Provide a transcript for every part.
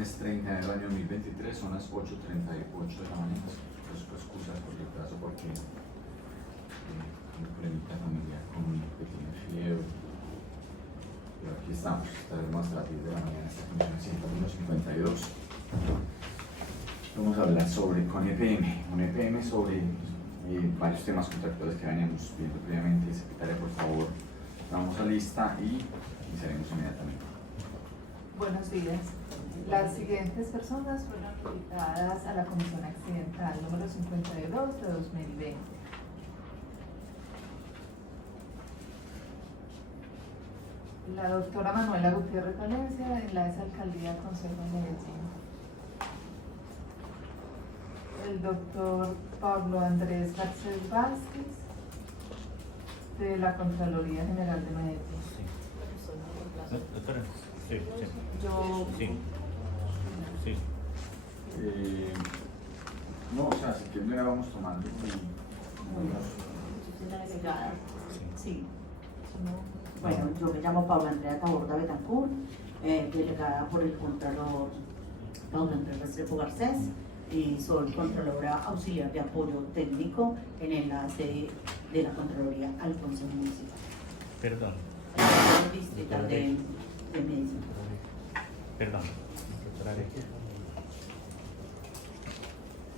lunes 30 de enero del año 2023, son las 8:38 de la mañana. Excusas por el retraso porque un problemita familiar con un pequeño fiebre. Pero aquí estamos, estaremos hasta las 10 de la mañana, esta comisión 151-52. Vamos a hablar sobre con EPM, sobre varios temas contractuales que veníamos viendo previamente. Secretaria, por favor, vamos a lista y iniciaremos inmediatamente. Buenos días. Las siguientes personas fueron invitadas a la Comisión Accidental número 52 de 2020. La doctora Manuela Gutiérrez Valencia, enlace Alcaldía Consejo de Medellín. El doctor Pablo Andrés Garcés Vázquez, de la Contraloría General de Medellín. Doctora, sí. Yo... Sí. No, o sea, si quieren ya vamos tomando Sí. Bueno, yo me llamo Paula Andrea Taborda Betancourt, delegada por el Contralor Pablo Andrés Restrepo Garcés, y soy Contralora Auxiliar de Apoyo Técnico en el enlace de la Contraloría al Consejo Municipal. Perdón. Distrital de Medellín. Perdón.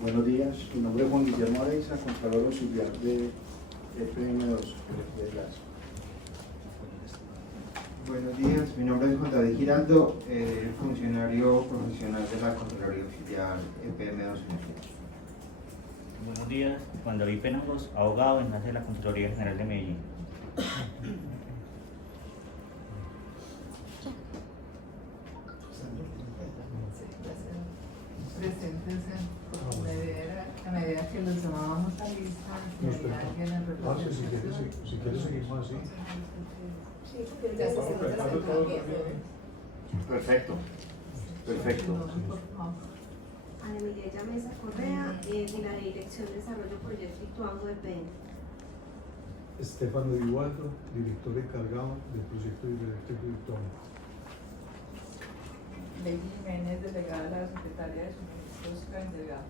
Buenos días, mi nombre es Juan Guillermo Areiza, Contralor Auxiliar de EPM2 de las. Buenos días, mi nombre es Juan David Giraldo, funcionario profesional de la Contraloría Auxiliar EPM2. Buenos días, Juan David Penagos, abogado, enlace de la Contraloría General de Medellín. Presentes a medida que los llamábamos a lista, si hay alguien en representación. Si quieres seguimos así. Perfecto. Ana Emilia Mesa Correa, de la Dirección de Desarrollo Proyecto Ituango de PM. Estefano Igualdo, director encargado del proyecto de Ituango. Lady Jiménez, delegada de la Secretaría de Suministros Candegado.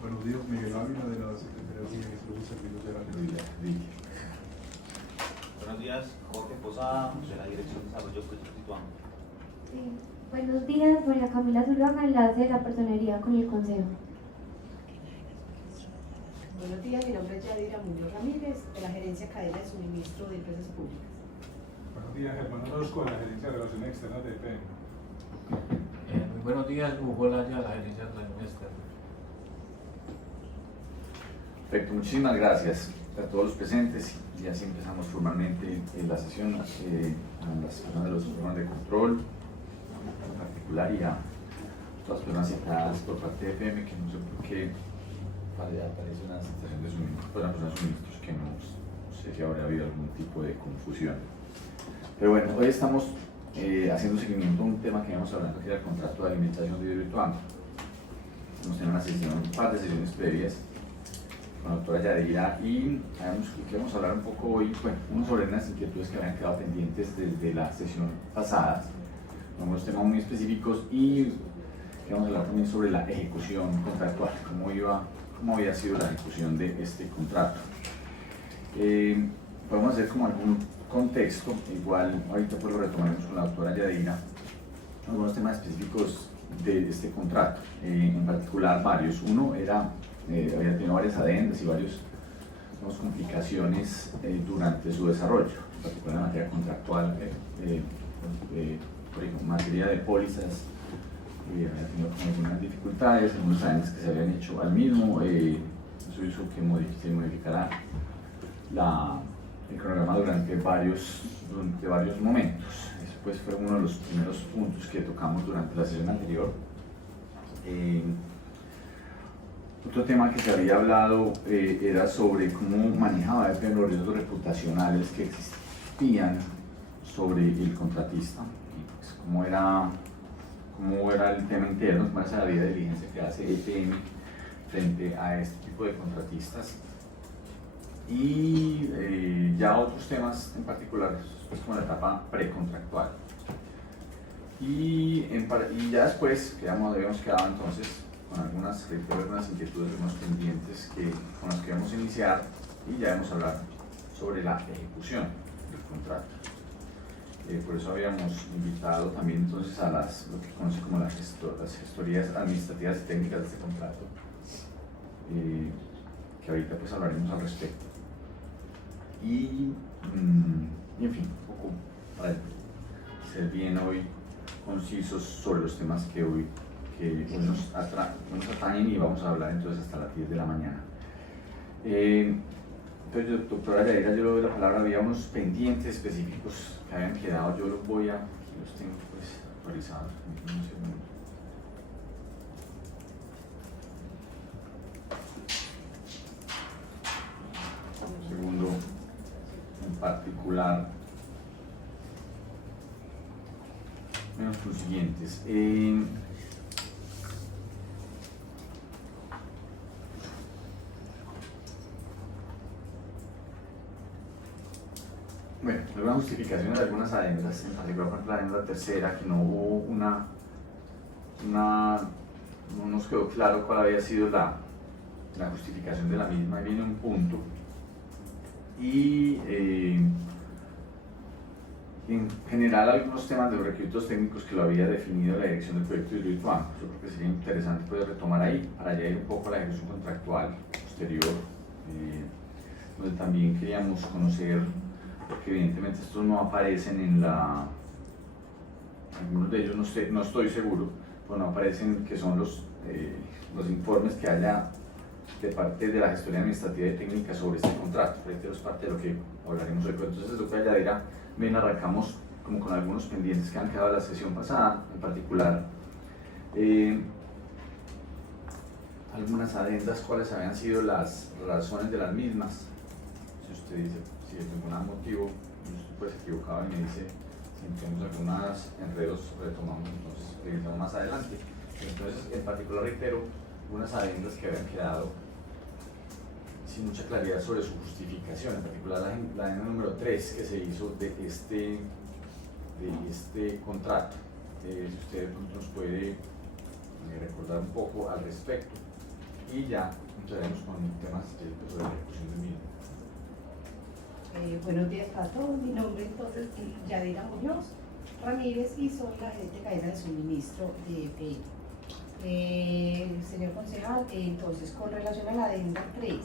Buenos días, Miguel Ávila, de la Secretaría de Suministros y Servicios de la Navidad. Buenos días, Jorge Posada, de la Dirección de Desarrollo Proyecto Ituango. Sí. Buenos días, María Camila Zuluaga, enlace de la personería con el Consejo. Buenos días, mi nombre es Yadira Muñoz Ramírez, de la Gerencia Cadena de Suministro de Empresas Públicas. Buenos días, Germán Orozco, de la Gerencia de Relaciones Externas de EPM. Muy buenos días, Hugo Laya, la Gerencia de Relaciones Externas. Perfecto, muchísimas gracias a todos los presentes. Y así empezamos formalmente la sesión a las personas de los órganos de control en particular y a todas las personas citadas por parte de EPM, que no sé por qué aparece una situación de suministros, pues, una persona de suministros que no sé si habrá habido algún tipo de confusión. Pero bueno, hoy estamos haciendo seguimiento a un tema que íbamos hablando, que era el contrato de alimentación de Ituango. Hemos tenido un par de sesiones previas con la doctora Yadira y queremos hablar un poco hoy, bueno, uno sobre unas inquietudes que habían quedado pendientes desde la sesión pasada, unos temas muy específicos, y queremos hablar también sobre la ejecución contractual, cómo había sido la ejecución de este contrato. Podemos hacer como algún contexto, igual ahorita pues lo retomaremos con la doctora Yadira, algunos temas específicos de este contrato, en particular varios. Uno era había tenido varias adendas y varias complicaciones durante su desarrollo, en particular en materia contractual, por ejemplo, en materia de pólizas, había tenido como algunas dificultades, algunas adendas que se habían hecho al mismo, eso hizo que se modificara el cronograma durante varios momentos. Eso pues fue uno de los primeros puntos que tocamos durante la sesión anterior. Otro tema que se había hablado era sobre cómo manejaba EPM los riesgos reputacionales que existían sobre el contratista, y pues cómo era el tema interno, cómo era la vida de diligencia que hace EPM frente a este tipo de contratistas. y ya otros temas en particular, pues como la etapa precontractual. Y ya después habíamos quedado entonces con algunas inquietudes, algunos pendientes con los que vamos a iniciar, y ya vamos a hablar sobre la ejecución del contrato. Por eso habíamos invitado también entonces a lo que se conoce como las gestorías administrativas y técnicas de este contrato, que ahorita pues hablaremos al respecto. Y en fin, un poco para ser bien hoy concisos sobre los temas que hoy nos atañen, y vamos a hablar entonces hasta las 10 de la mañana. Entonces, doctora Yadira, yo le doy la palabra. Había unos pendientes específicos que habían quedado, yo los voy a, aquí los tengo pues actualizados. Un segundo, en particular, menos los siguientes. Bueno, algunas justificaciones de algunas adendas, en particular por ejemplo la adenda tercera, que no hubo no nos quedó claro cuál había sido la justificación de la misma. Ahí viene un punto. Y en general algunos temas de los requisitos técnicos que lo había definido la dirección del proyecto de Lituano. Yo creo que sería interesante poder retomar ahí, para ya ir un poco a la ejecución contractual posterior, donde también queríamos conocer, porque evidentemente estos no aparecen algunos de ellos no estoy seguro, pero no aparecen, que son los informes que haya de parte de la gestoría administrativa y técnica sobre este contrato. Esto es parte de lo que hablaremos hoy. Pero entonces, doctora Yadira, bien, arrancamos como con algunos pendientes que han quedado de la sesión pasada, en particular algunas adendas, cuáles habían sido las razones de las mismas. Si usted dice, si hay algún motivo, usted pues equivocado y me dice, si tenemos algunos enredos, retomamos, entonces revisamos más adelante. Entonces, en particular reitero unas adendas que habían quedado sin mucha claridad sobre su justificación, en particular la adenda número 3 que se hizo de este contrato. Si usted nos puede recordar un poco al respecto, y ya entraremos con temas sobre la ejecución del mismo. Buenos días a todos, mi nombre entonces es Yadira Muñoz Ramírez y soy la gerente de cadena de suministro de EPM. Señor concejal, entonces con relación a la adenda 3,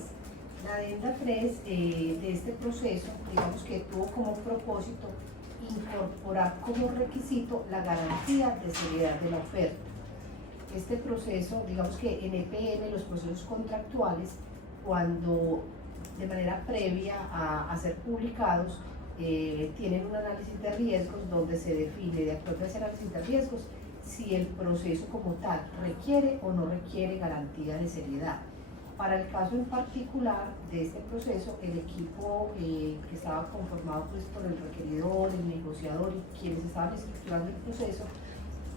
la adenda 3 de este proceso, digamos que tuvo como propósito incorporar como requisito la garantía de seriedad de la oferta. Este proceso, digamos que en EPM los procesos contractuales, cuando de manera previa a ser publicados, tienen un análisis de riesgos donde se define, de acuerdo a ese análisis de riesgos, si el proceso como tal requiere o no requiere garantía de seriedad. Para el caso en particular de este proceso, el equipo que estaba conformado pues, por el requeridor, el negociador y quienes estaban estructurando el proceso,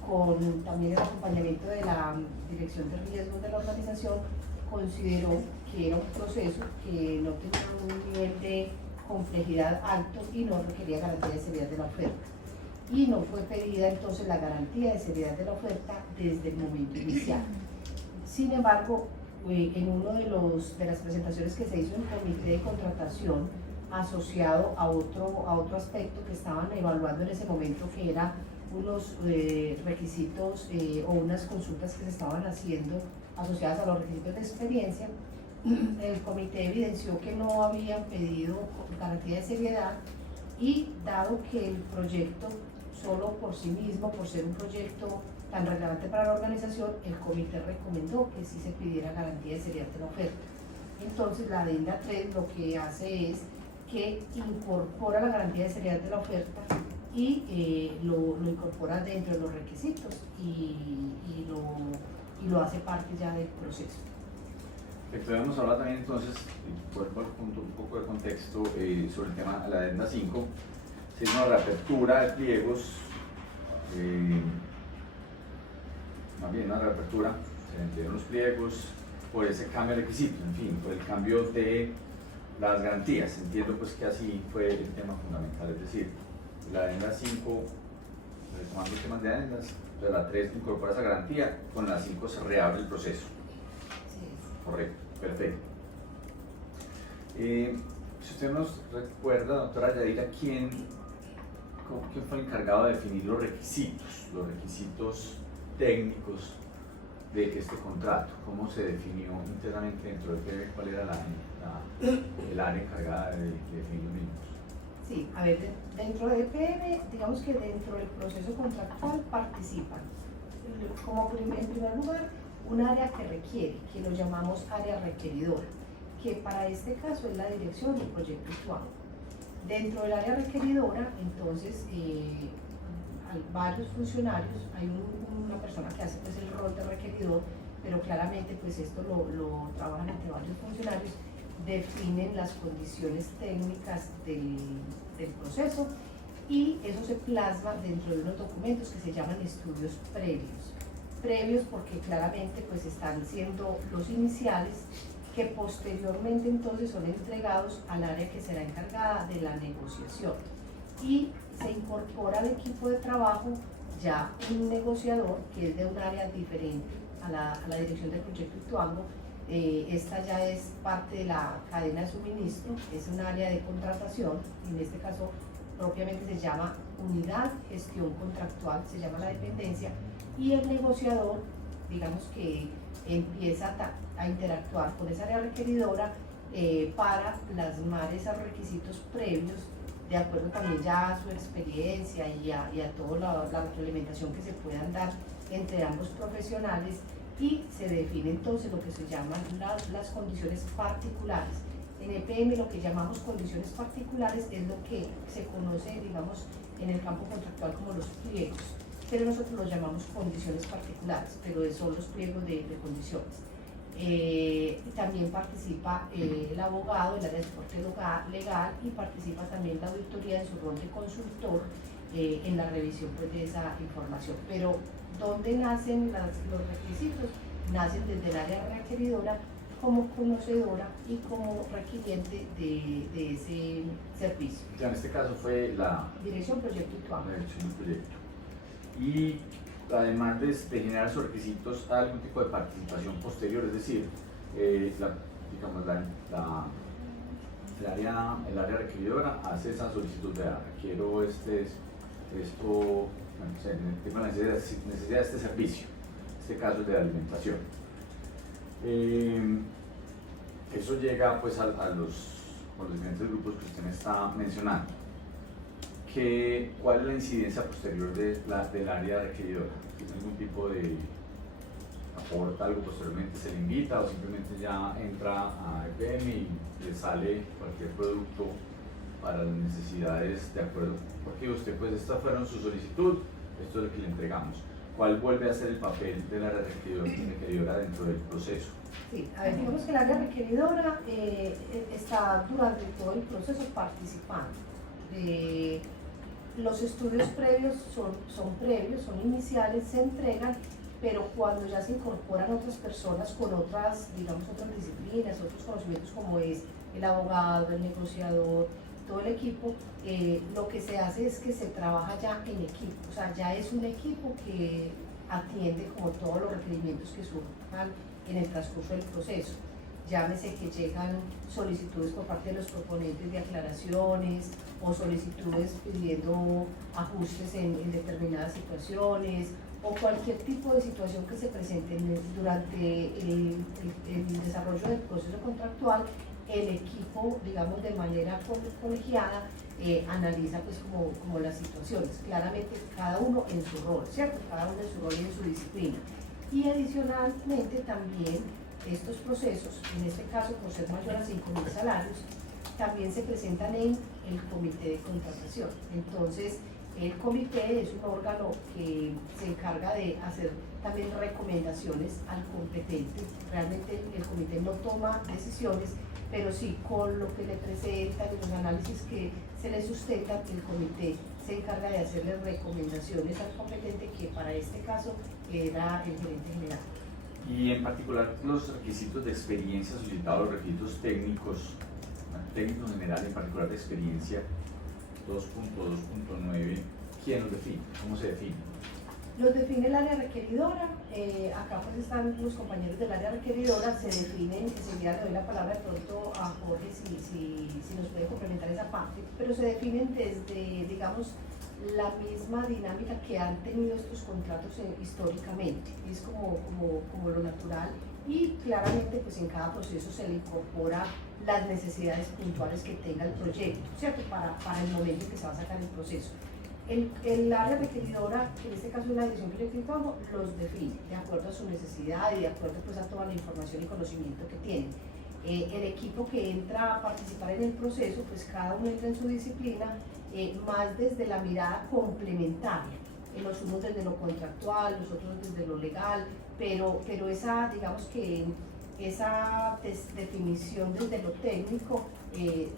con también el acompañamiento de la Dirección de Riesgos de la organización, consideró que era un proceso que no tenía un nivel de complejidad alto y no requería garantía de seriedad de la oferta. Y no fue pedida entonces la garantía de seriedad de la oferta desde el momento inicial. Sin embargo, en una de las presentaciones que se hizo en el comité de contratación, asociado a otro aspecto que estaban evaluando en ese momento, que era unos requisitos o unas consultas que se estaban haciendo asociadas a los requisitos de experiencia, el comité evidenció que no habían pedido garantía de seriedad, y dado que el proyecto solo por sí mismo, por ser un proyecto tan relevante para la organización, el comité recomendó que sí se pidiera garantía de seriedad de la oferta. Entonces la adenda 3 lo que hace es que incorpora la garantía de seriedad de la oferta y lo incorpora dentro de los requisitos y lo hace parte ya del proceso. Perfecto, hemos hablado también entonces, vuelvo al punto, un poco de contexto sobre el tema de la adenda 5. Se hizo una reapertura de pliegos, más bien una reapertura, se vendieron los pliegos por ese cambio de requisito, en fin, por el cambio de las garantías, entiendo pues que así fue el tema fundamental, es decir, la adenda 5, retomando temas de adendas, entonces la 3 incorpora esa garantía, con la 5 se reabre el proceso. Correcto, perfecto. Si usted nos recuerda, doctora Yadira, ¿quién fue el encargado de definir los requisitos técnicos de este contrato? ¿Cómo se definió internamente dentro de PEME? ¿Cuál era el área encargada de definir los mismos? Sí, a ver, dentro de EPM, digamos que dentro del proceso contractual participan, en primer lugar, un área que requiere, que lo llamamos área requeridora, que para este caso es la dirección del proyecto Ituango. Dentro del área requeridora, entonces, hay varios funcionarios, hay una persona que hace pues, el rol de requeridor, pero claramente pues esto lo trabajan entre varios funcionarios, definen las condiciones técnicas del proceso y eso se plasma dentro de unos documentos que se llaman estudios previos porque claramente pues están siendo los iniciales que posteriormente entonces son entregados al área que será encargada de la negociación y se incorpora al equipo de trabajo ya un negociador que es de un área diferente a la dirección del proyecto Ituango. Esta ya es parte de la cadena de suministro, es un área de contratación, en este caso propiamente se llama Unidad Gestión Contractual, se llama la dependencia, y el negociador, digamos que empieza a interactuar con esa área requeridora para plasmar esos requisitos previos, de acuerdo también ya a su experiencia y a toda la retroalimentación que se puedan dar entre ambos profesionales, y se define entonces lo que se llaman las condiciones particulares. En EPM lo que llamamos condiciones particulares es lo que se conoce, digamos, en el campo contractual como los pliegos, pero nosotros los llamamos condiciones particulares, pero son los pliegos de condiciones. También participa el abogado, el área de soporte legal, y participa también la auditoría en su rol de consultor en la revisión pues, de esa información. Pero ¿dónde nacen los requisitos? Nacen desde el área requeridora como conocedora y como requiriente de ese servicio. Ya en este caso fue la Dirección Proyecto Ituango. La dirección del proyecto. Y además de generar esos requisitos, ¿hay algún tipo de participación posterior? Es decir, el área requeridora hace esa solicitud de quiero tengo la necesidad de este servicio, en este caso es de la alimentación. Eso llega pues a los diferentes grupos que usted me está mencionando. ¿Cuál es la incidencia posterior del área requeridora? ¿Tiene algún tipo de aporta algo posteriormente, se le invita o simplemente ya entra a EPM y le sale cualquier producto para las necesidades de acuerdo? Porque usted pues esta fueron su solicitud, esto es lo que le entregamos. ¿Cuál vuelve a ser el papel de la requeridora dentro del proceso? Sí, a ver, digamos que la área requeridora está durante todo el proceso participando. Los estudios previos son previos, son iniciales, se entregan, pero cuando ya se incorporan otras personas con otras, digamos, otras disciplinas, otros conocimientos como es el abogado, el negociador, todo el equipo, lo que se hace es que se trabaja ya en equipo, o sea, ya es un equipo que atiende como todos los requerimientos que surjan en el transcurso del proceso. Llámese que llegan solicitudes por parte de los proponentes de aclaraciones o solicitudes pidiendo ajustes en determinadas situaciones o cualquier tipo de situación que se presente durante el desarrollo del proceso contractual. El equipo, digamos, de manera colegiada, analiza pues como las situaciones, claramente cada uno en su rol, ¿cierto? Cada uno en su rol y en su disciplina. Y adicionalmente también estos procesos, en este caso por ser mayor a 5.000 salarios, también se presentan en el comité de contratación. Entonces, el comité es un órgano que se encarga de hacer también recomendaciones al competente. Realmente el comité no toma decisiones, pero sí con lo que le presentan y los análisis que se le sustentan, el comité se encarga de hacerle recomendaciones al competente, que para este caso era el gerente general. Y en particular los requisitos de experiencia solicitados, los requisitos técnicos, técnico general, en particular de experiencia 2.2.9, ¿quién los define? ¿Cómo se define? Los define el área requeridora. Acá pues están los compañeros del área requeridora, se definen, enseguida le doy la palabra de pronto a Jorge si nos puede complementar esa parte, pero se definen desde, digamos, la misma dinámica que han tenido estos contratos históricamente, es como lo natural, y claramente pues en cada proceso se le incorpora las necesidades puntuales que tenga el proyecto, ¿cierto? Para el momento en que se va a sacar el proceso. El área requeridora, que en este caso es la Dirección de Proyecto y Trabajo, los define de acuerdo a su necesidad y de acuerdo pues, a toda la información y conocimiento que tiene. El equipo que entra a participar en el proceso, pues cada uno entra en su disciplina, más desde la mirada complementaria, los unos desde lo contractual, los otros desde lo legal, pero esa, digamos que esa definición desde lo técnico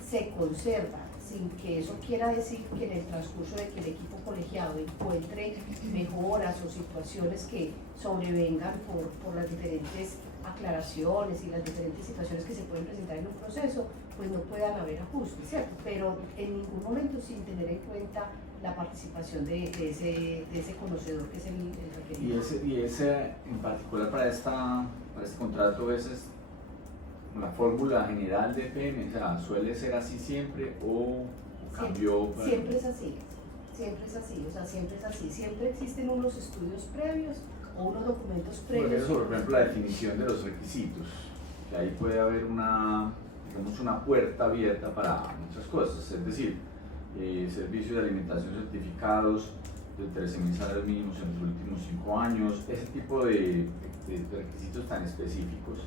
se conserva, sin que eso quiera decir que en el transcurso de que el equipo colegiado encuentre mejoras o situaciones que sobrevengan por las diferentes aclaraciones y las diferentes situaciones que se pueden presentar en un proceso, pues no puedan haber ajustes, ¿cierto? Pero en ningún momento sin tener en cuenta la participación de ese conocedor que es el requerido. Y ese en particular para este contrato, esa es la fórmula general de PM, o sea, ¿suele ser así siempre o cambió? Siempre es así, o sea, siempre es así, siempre existen unos estudios previos o unos documentos previos. Por ejemplo, la definición de los requisitos, que ahí puede haber una puerta abierta para muchas cosas, es decir, servicios de alimentación certificados de 13.000 salarios mínimos en los últimos 5 años, ese tipo de requisitos tan específicos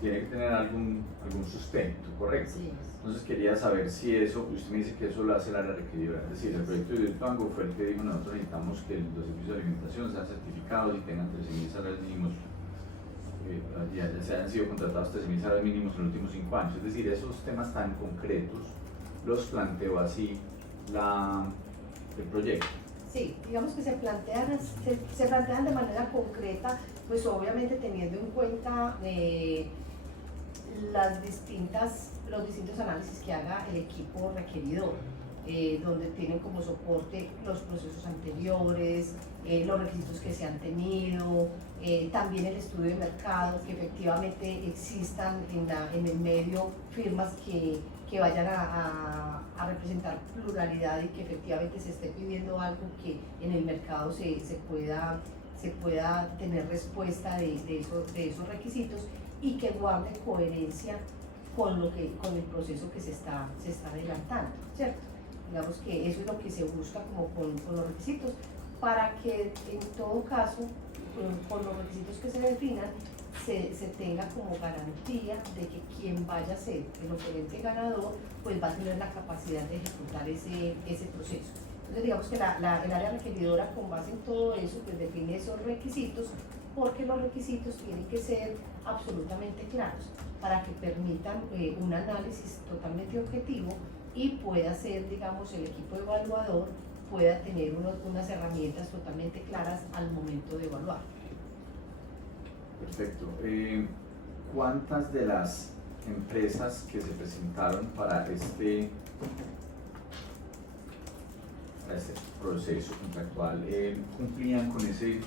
tiene que tener algún sustento, ¿correcto? Sí. Entonces quería saber si eso, usted me dice que eso lo hace el área requeridora, es decir, el proyecto de Hidroituango fue el que dijo nosotros necesitamos que los servicios de alimentación sean certificados y tengan 13.000 salarios mínimos, ya se hayan sido contratados 13.000 salarios mínimos en los últimos 5 años, es decir, esos temas tan concretos los planteó así el proyecto. Sí, digamos que se plantean de manera concreta, pues obviamente teniendo en cuenta los distintos análisis que haga el equipo requeridor, donde tienen como soporte los procesos anteriores, los requisitos que se han tenido, también el estudio de mercado, que efectivamente existan en el medio firmas que vayan a representar pluralidad y que efectivamente se esté pidiendo algo que en el mercado se pueda tener respuesta de esos requisitos y que guarde coherencia con el proceso que se está adelantando, ¿cierto? Digamos que eso es lo que se busca como con los requisitos, para que en todo caso, con los requisitos que se definan, se tenga como garantía de que quien vaya a ser el oferente ganador, pues va a tener la capacidad de ejecutar ese proceso. Entonces digamos que el área requeridora, con base en todo eso, pues define esos requisitos, porque los requisitos tienen que ser absolutamente claros para que permitan un análisis totalmente objetivo y pueda ser, digamos, el equipo evaluador pueda tener unas herramientas totalmente claras al momento de evaluar. Perfecto. ¿Cuántas de las empresas que se presentaron para este proceso contractual cumplían con ese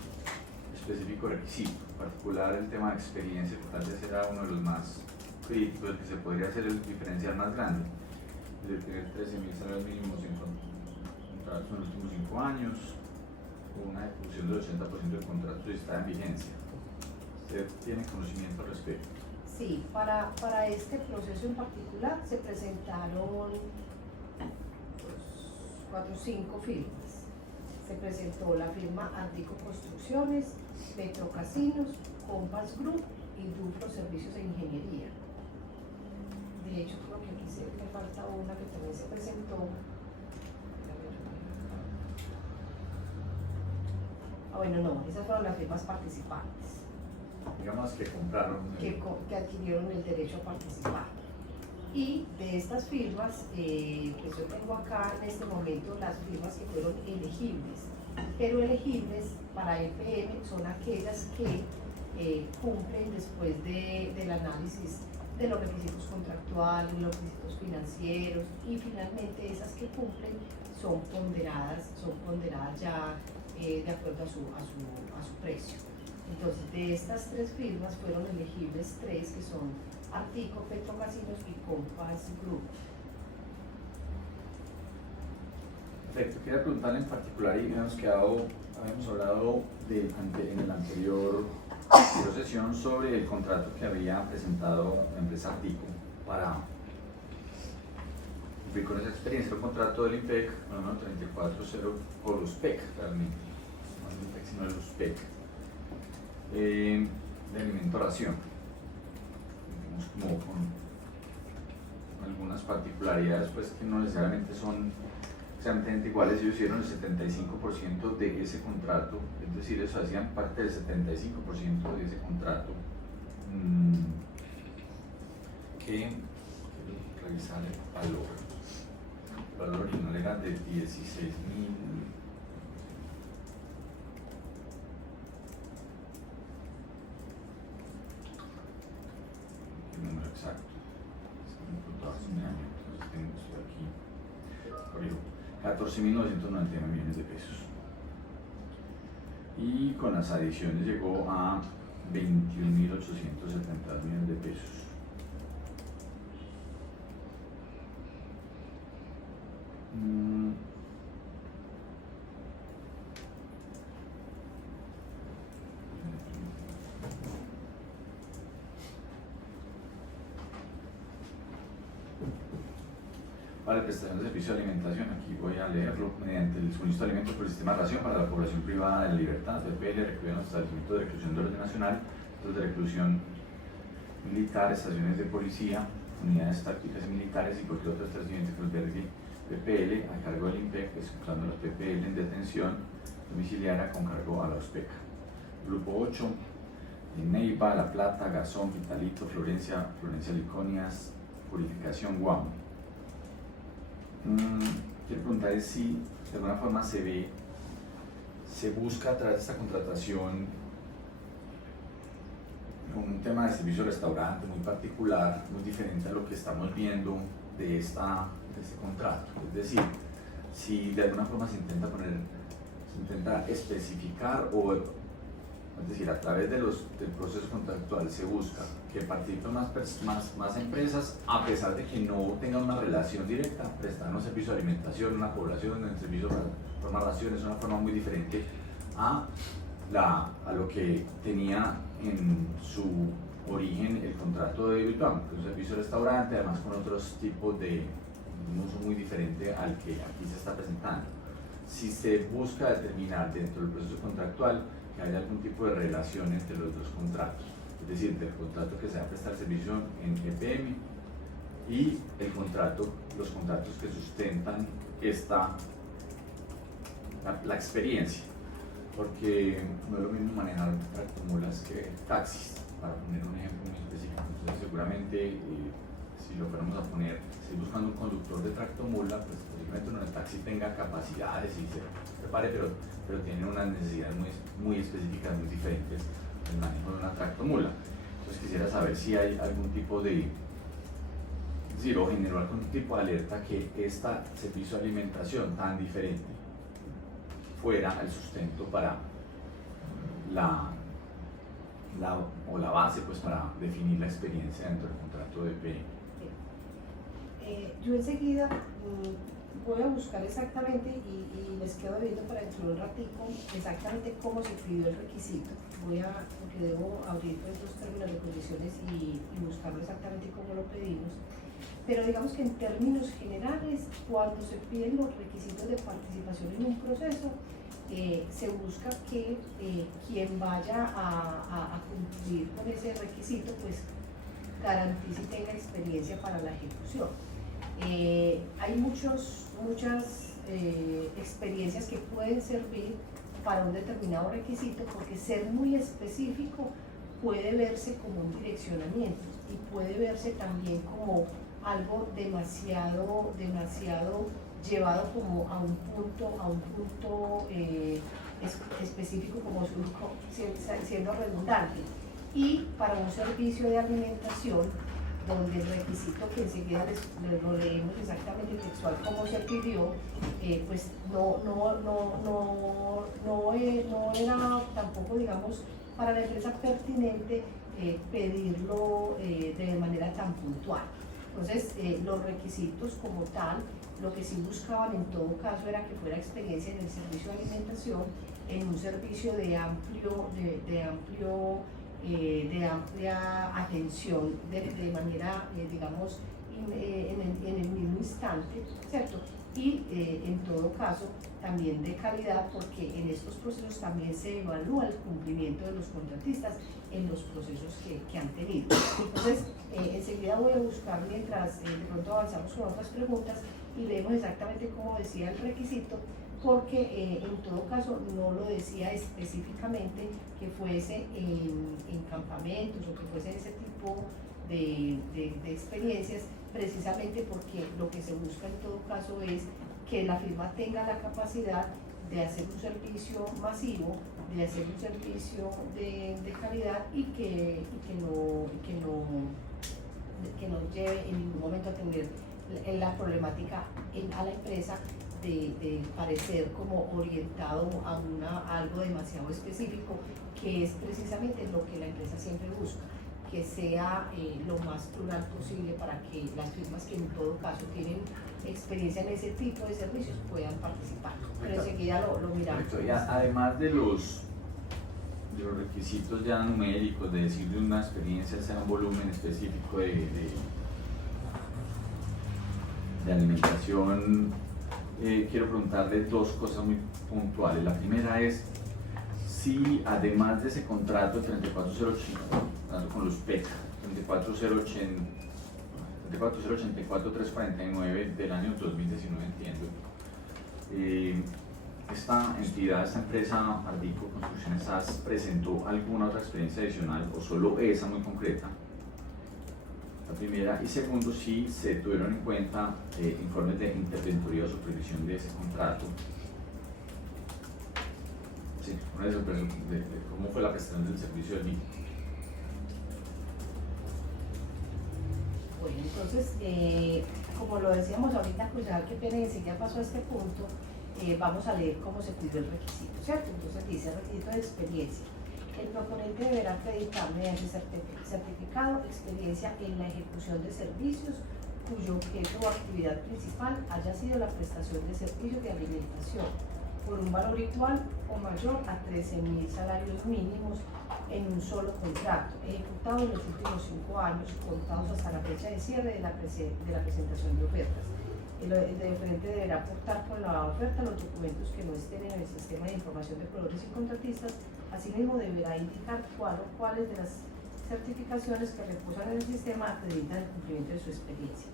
específico requisito? En particular el tema de experiencia, que tal vez era uno de los más críticos, el que se podría hacer el diferencial más grande, de tener 13.000 salarios mínimos en contratos en los últimos 5 años, una ejecución del 80% del contrato y está en vigencia. ¿Usted tiene conocimiento al respecto? Sí, para este proceso en particular se presentaron 4 o 5 firmas. Se presentó la firma Antico Construcciones, Metro Casinos, Compass Group y Dufro Servicios de Ingeniería. De hecho, creo que aquí me falta una que también se presentó. Bueno, no, esas fueron las firmas participantes. Digamos que compraron. Que adquirieron el derecho a participar. Y de estas firmas, pues yo tengo acá en este momento las firmas que fueron elegibles, pero elegibles para EPM son aquellas que cumplen después del análisis de los requisitos contractuales, los requisitos financieros y finalmente esas que cumplen son ponderadas ya de acuerdo a su precio. Entonces, de estas 3 firmas fueron elegibles 3 que son Artico, Petrocasinos y Compass Group. Perfecto, quería preguntarle en particular, y habíamos hablado en la anterior sesión sobre el contrato que había presentado la empresa Artico para cumplir con esa experiencia, el contrato del IMPEC, no, 34.0 o los PEC realmente, no el IMPEC sino los PEC, de alimento-ración. Como con algunas particularidades pues que no necesariamente son exactamente iguales. Ellos hicieron el 75% de ese contrato, es decir, eso hacían parte del 75% de ese contrato que revisar el valor original era de 16.000. El número exacto, entonces tengo aquí 14.999 millones de pesos, y con las adiciones llegó a 21.872 millones de pesos. Para la prestación de servicio de alimentación, aquí voy a leerlo, mediante el suministro de alimentos por el sistema de ración para la población privada de libertad, PPL, recluida en los establecimientos de reclusión de orden nacional, centros de reclusión militar, estaciones de policía, unidades tácticas y militares y cualquier otro establecimiento que albergue PPL a cargo del IMPEC, excluyendo las PPL en detención domiciliaria con cargo a la OSPECA. Grupo 8, Neiva, La Plata, Garzón, Vitalito, Florencia Liconias, Purificación, Guamo. Quiero preguntar si de alguna forma se busca a través de esta contratación un tema de servicio de restaurante muy particular, muy diferente a lo que estamos viendo de este contrato. Es decir, si de alguna forma se intenta especificar es decir, a través del proceso contractual se busca que participen más empresas, a pesar de que no tengan una relación directa, prestar un servicio de alimentación, una población, un servicio de forma ración, es una forma muy diferente a lo que tenía en su origen el contrato de Bituam, que es un servicio de restaurante, además con otros tipos de un uso muy diferente al que aquí se está presentando. Si se busca determinar dentro del proceso contractual que haya algún tipo de relación entre los dos contratos, es decir, del contrato que se va a prestar servicio en EPM y los contratos que sustentan la experiencia, porque no es lo mismo manejar tractomulas que taxis, para poner un ejemplo muy específico. Entonces seguramente si lo fuéramos a poner, si buscando un conductor de tractomula, pues posiblemente uno en el taxi tenga capacidades y se prepare, pero tiene unas necesidades muy específicas, muy diferentes del manejo de una tractomula. Entonces quisiera saber si hay algún tipo de, o generó algún tipo de alerta que este servicio de alimentación tan diferente fuera el sustento para la base pues para definir la experiencia dentro del contrato de PM. Yo enseguida voy a buscar exactamente y les quedo viendo para dentro de un ratico exactamente cómo se pidió el requisito. Porque debo abrir pues, los términos de condiciones y buscarlo exactamente cómo lo pedimos. Pero digamos que en términos generales, cuando se piden los requisitos de participación en un proceso, se busca que quien vaya a cumplir con ese requisito pues garantice y tenga experiencia para la ejecución. Hay muchas experiencias que pueden servir para un determinado requisito, porque ser muy específico puede verse como un direccionamiento y puede verse también como algo demasiado llevado como a un punto específico, como siendo redundante. Y para un servicio de alimentación donde el requisito que enseguida les lo leemos exactamente textual como se pidió, pues no era tampoco, digamos, para la empresa pertinente pedirlo de manera tan puntual. Entonces, los requisitos como tal, lo que sí buscaban en todo caso era que fuera experiencia en el servicio de alimentación, en un servicio de amplia atención, de manera, digamos, en el mismo instante, ¿cierto? Y en todo caso también de calidad, porque en estos procesos también se evalúa el cumplimiento de los contratistas en los procesos que han tenido. Entonces, enseguida voy a buscar, mientras de pronto avanzamos con otras preguntas, y leemos exactamente cómo decía el requisito, porque en todo caso no lo decía específicamente que fuese en campamentos o que fuese ese tipo de experiencias, precisamente porque lo que se busca en todo caso es que la firma tenga la capacidad de hacer un servicio masivo, de hacer un servicio de calidad y que no lleve en ningún momento a tener la problemática a la empresa de parecer como orientado a algo demasiado específico, que es precisamente lo que la empresa siempre busca, que sea lo más plural posible para que las firmas que en todo caso tienen experiencia en ese tipo de servicios puedan participar. Pero enseguida lo miramos. Y además de los requisitos ya numéricos, de decir de una experiencia, sea un volumen específico de alimentación, quiero preguntarle dos cosas muy puntuales. La primera es si además de ese contrato 34080, tanto con los PEC 34084-349 del año 2019, entiendo, esta entidad, esta empresa Ardico Construcciones SAS, presentó alguna otra experiencia adicional o solo esa muy concreta. La primera, y segundo, si se tuvieron en cuenta informes de interventoría o supervisión de ese contrato. Sí, de cómo fue la prestación del servicio del mismo. Bueno, entonces, como lo decíamos ahorita, pues ya que pena, ya pasó a este punto, vamos a leer cómo se pidió el requisito, ¿cierto? Entonces dice requisito de experiencia. El proponente deberá acreditar mediante certificado experiencia en la ejecución de servicios cuyo objeto o actividad principal haya sido la prestación de servicios de alimentación por un valor igual o mayor a 13.000 salarios mínimos en un solo contrato, ejecutado en los últimos 5 años, contados hasta la fecha de cierre de la presentación de ofertas. El oferente deberá aportar con la oferta los documentos que no estén en el sistema de información de proveedores y contratistas. Asimismo, deberá indicar cuál o cuáles de las certificaciones que reposan en el sistema acreditan el cumplimiento de su experiencia.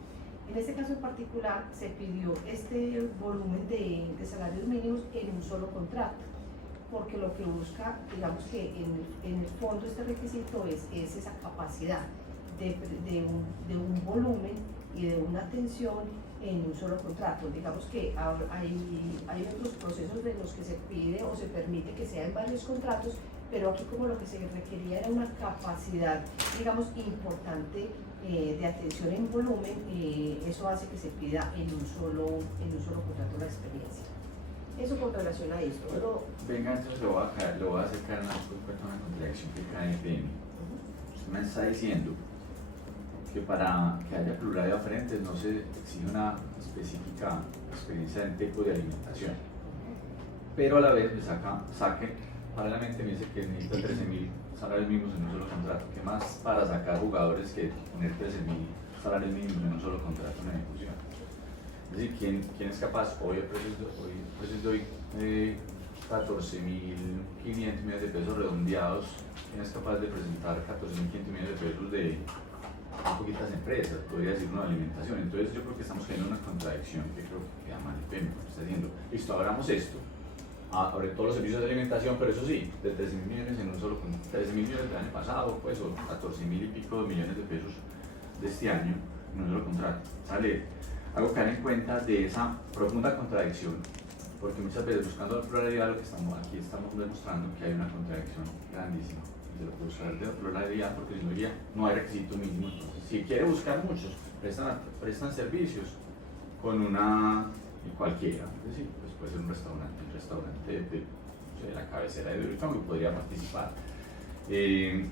En este caso en particular, se pidió este volumen de salarios mínimos en un solo contrato, porque lo que busca, digamos que en el fondo este requisito es esa capacidad de un volumen y de una atención en un solo contrato. Digamos que hay otros procesos de los que se pide o se permite que sea en varios contratos, pero aquí como lo que se requería era una capacidad, digamos, importante de atención en volumen, eso hace que se pida en un solo contrato la experiencia. Eso con relación a esto. Pero venga, entonces lo voy a acercar a una contradicción que cae en usted me está diciendo que para que haya pluralidad de oferentes no se exige una específica experiencia en tipo de alimentación, pero a la vez me saque paralelamente me dice que necesita 13.000 salarios mínimos en un solo contrato. ¿Qué más para sacar jugadores que poner 13.000 salarios mínimos en un solo contrato en ejecución? Es decir, ¿quién es capaz? Hoy doy 14.500 millones de pesos redondeados. ¿Quién es capaz de presentar 14.500 millones de pesos de muy poquitas empresas? Podría decir una alimentación. Entonces yo creo que estamos teniendo una contradicción que creo que queda mal el tema. Está diciendo, listo, abramos esto. Sobre todos los servicios de alimentación, pero eso sí, de 13.000 millones en un solo, 13.000 millones del año pasado, pues, o 14.000 y pico millones de pesos de este año en un solo contrato. Sale, hago caer en cuenta de esa profunda contradicción, porque muchas veces buscando la pluralidad, lo que estamos demostrando que hay una contradicción grandísima. se lo puede usar de pluralidad porque si no diría, no hay requisito mínimo. Entonces, si quiere buscar muchos, prestan servicios con una cualquiera, es decir, pues puede ser un restaurante de la cabecera de Uruguay que podría participar. Pues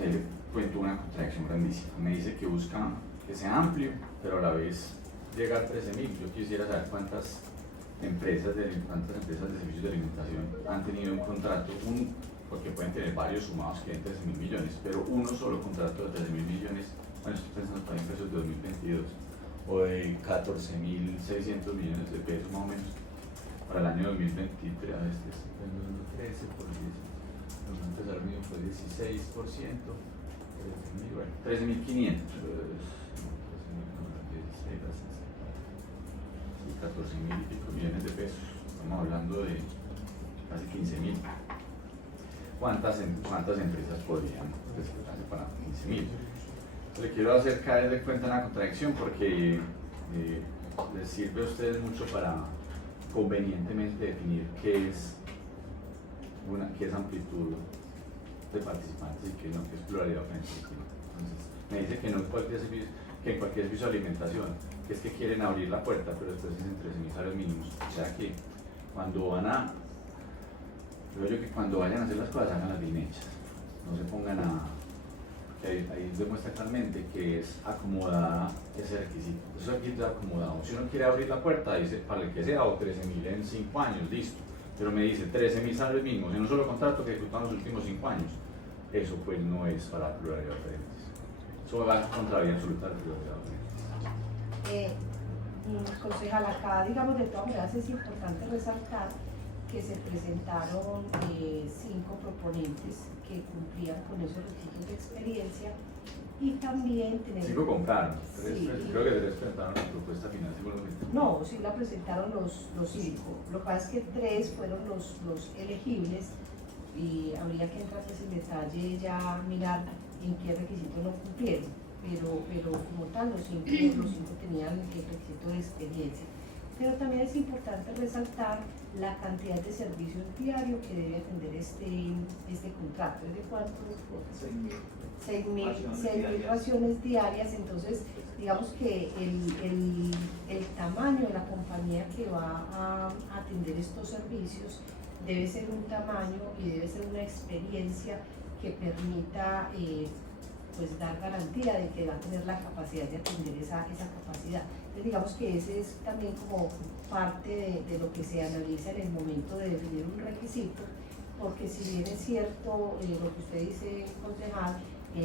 ahí le cuento una contradicción grandísima. Me dice que busca que sea amplio, pero a la vez llegar a 13.000. Yo quisiera saber cuántas empresas de servicios de alimentación han tenido un contrato, porque pueden tener varios sumados que den 13.000 millones, pero uno solo contrato de 13.000 millones, bueno, estoy pensando para pesos de 2022, o de 14.600 millones de pesos más o menos para el año 2023. A este es 13 por 10, antes al mío fue 16%, 13.500. 14.000 y pico millones de pesos, estamos hablando de casi 15.000. ¿Cuántas empresas podrían respetarse para 15.000? Le quiero hacer caer de cuenta una contradicción porque les sirve a ustedes mucho para convenientemente definir qué es amplitud de participantes y qué no, qué es pluralidad ofensiva. Entonces, me dice que no en cualquier servicio de alimentación, que es que quieren abrir la puerta, pero después dicen 13.000 salarios mínimos. O sea que cuando vayan a hacer las cosas, hagan las bien hechas. No se pongan ahí demuestra claramente que es acomodada ese requisito. Ese requisito es acomodado. Si uno quiere abrir la puerta, dice para el que sea, o 13.000 en 5 años, listo. Pero me dice 13.000 salarios mínimos en un solo contrato que ejecutamos los últimos 5 años. Eso pues no es para pluralidad de diferentes. Eso va contra la vía absoluta de la pluralidad de diferentes. Concejal, acá, digamos, de todas maneras es importante resaltar que se presentaron 5 proponentes que cumplían con esos requisitos de experiencia y también tener... 5 compraron, sí, creo que 3 presentaron la propuesta final seguramente. No, sí la presentaron los 5. Lo que pasa es que 3 fueron los elegibles y habría que entrar pues en detalle ya mirar en qué requisito no cumplieron. Pero como tal los cinco tenían el requisito de experiencia. Pero también es importante resaltar la cantidad de servicios diarios que debe atender este contrato. ¿Es de cuánto? 6.000 raciones diarias. Entonces, digamos que el tamaño de la compañía que va a atender estos servicios debe ser un tamaño y debe ser una experiencia que permita pues dar garantía de que va a tener la capacidad de atender esa capacidad. Entonces digamos que ese es también como parte de lo que se analiza en el momento de definir un requisito, porque si bien es cierto lo que usted dice, concejal,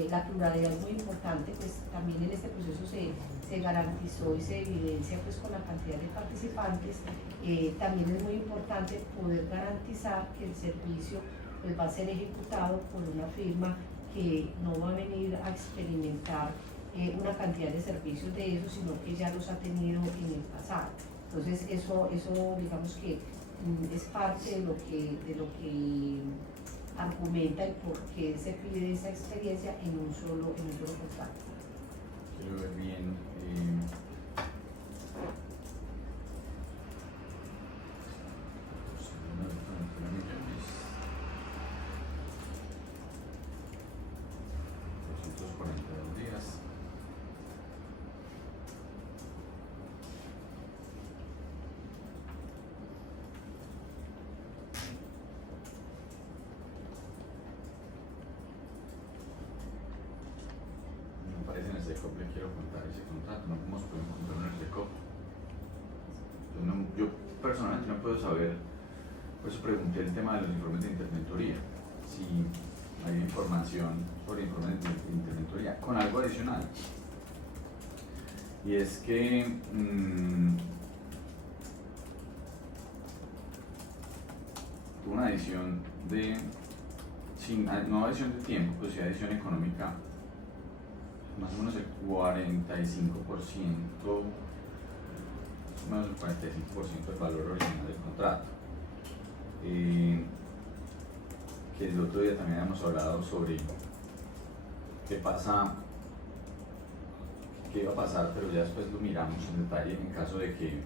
la pluralidad es muy importante, pues también en este proceso se garantizó y se evidencia pues con la cantidad de participantes. También es muy importante poder garantizar que el servicio pues va a ser ejecutado por una firma que no va a venir a experimentar una cantidad de servicios de eso, sino que ya los ha tenido en el pasado. Entonces eso digamos que es parte de lo que argumenta el por qué se pide esa experiencia en un solo contrato. Quiero ver bien. Le quiero contar ese contrato, no podemos encontrar en el SECOP. Yo personalmente no puedo saber, por eso pregunté el tema de los informes de interventoría, si hay información sobre informes de interventoría, con algo adicional. Y es que tuvo una adición no adición de tiempo, pues sí adición económica, más o menos el 45%, más del 45% del valor original del contrato. Que el otro día también hemos hablado sobre qué iba a pasar, pero ya después lo miramos en detalle en caso de que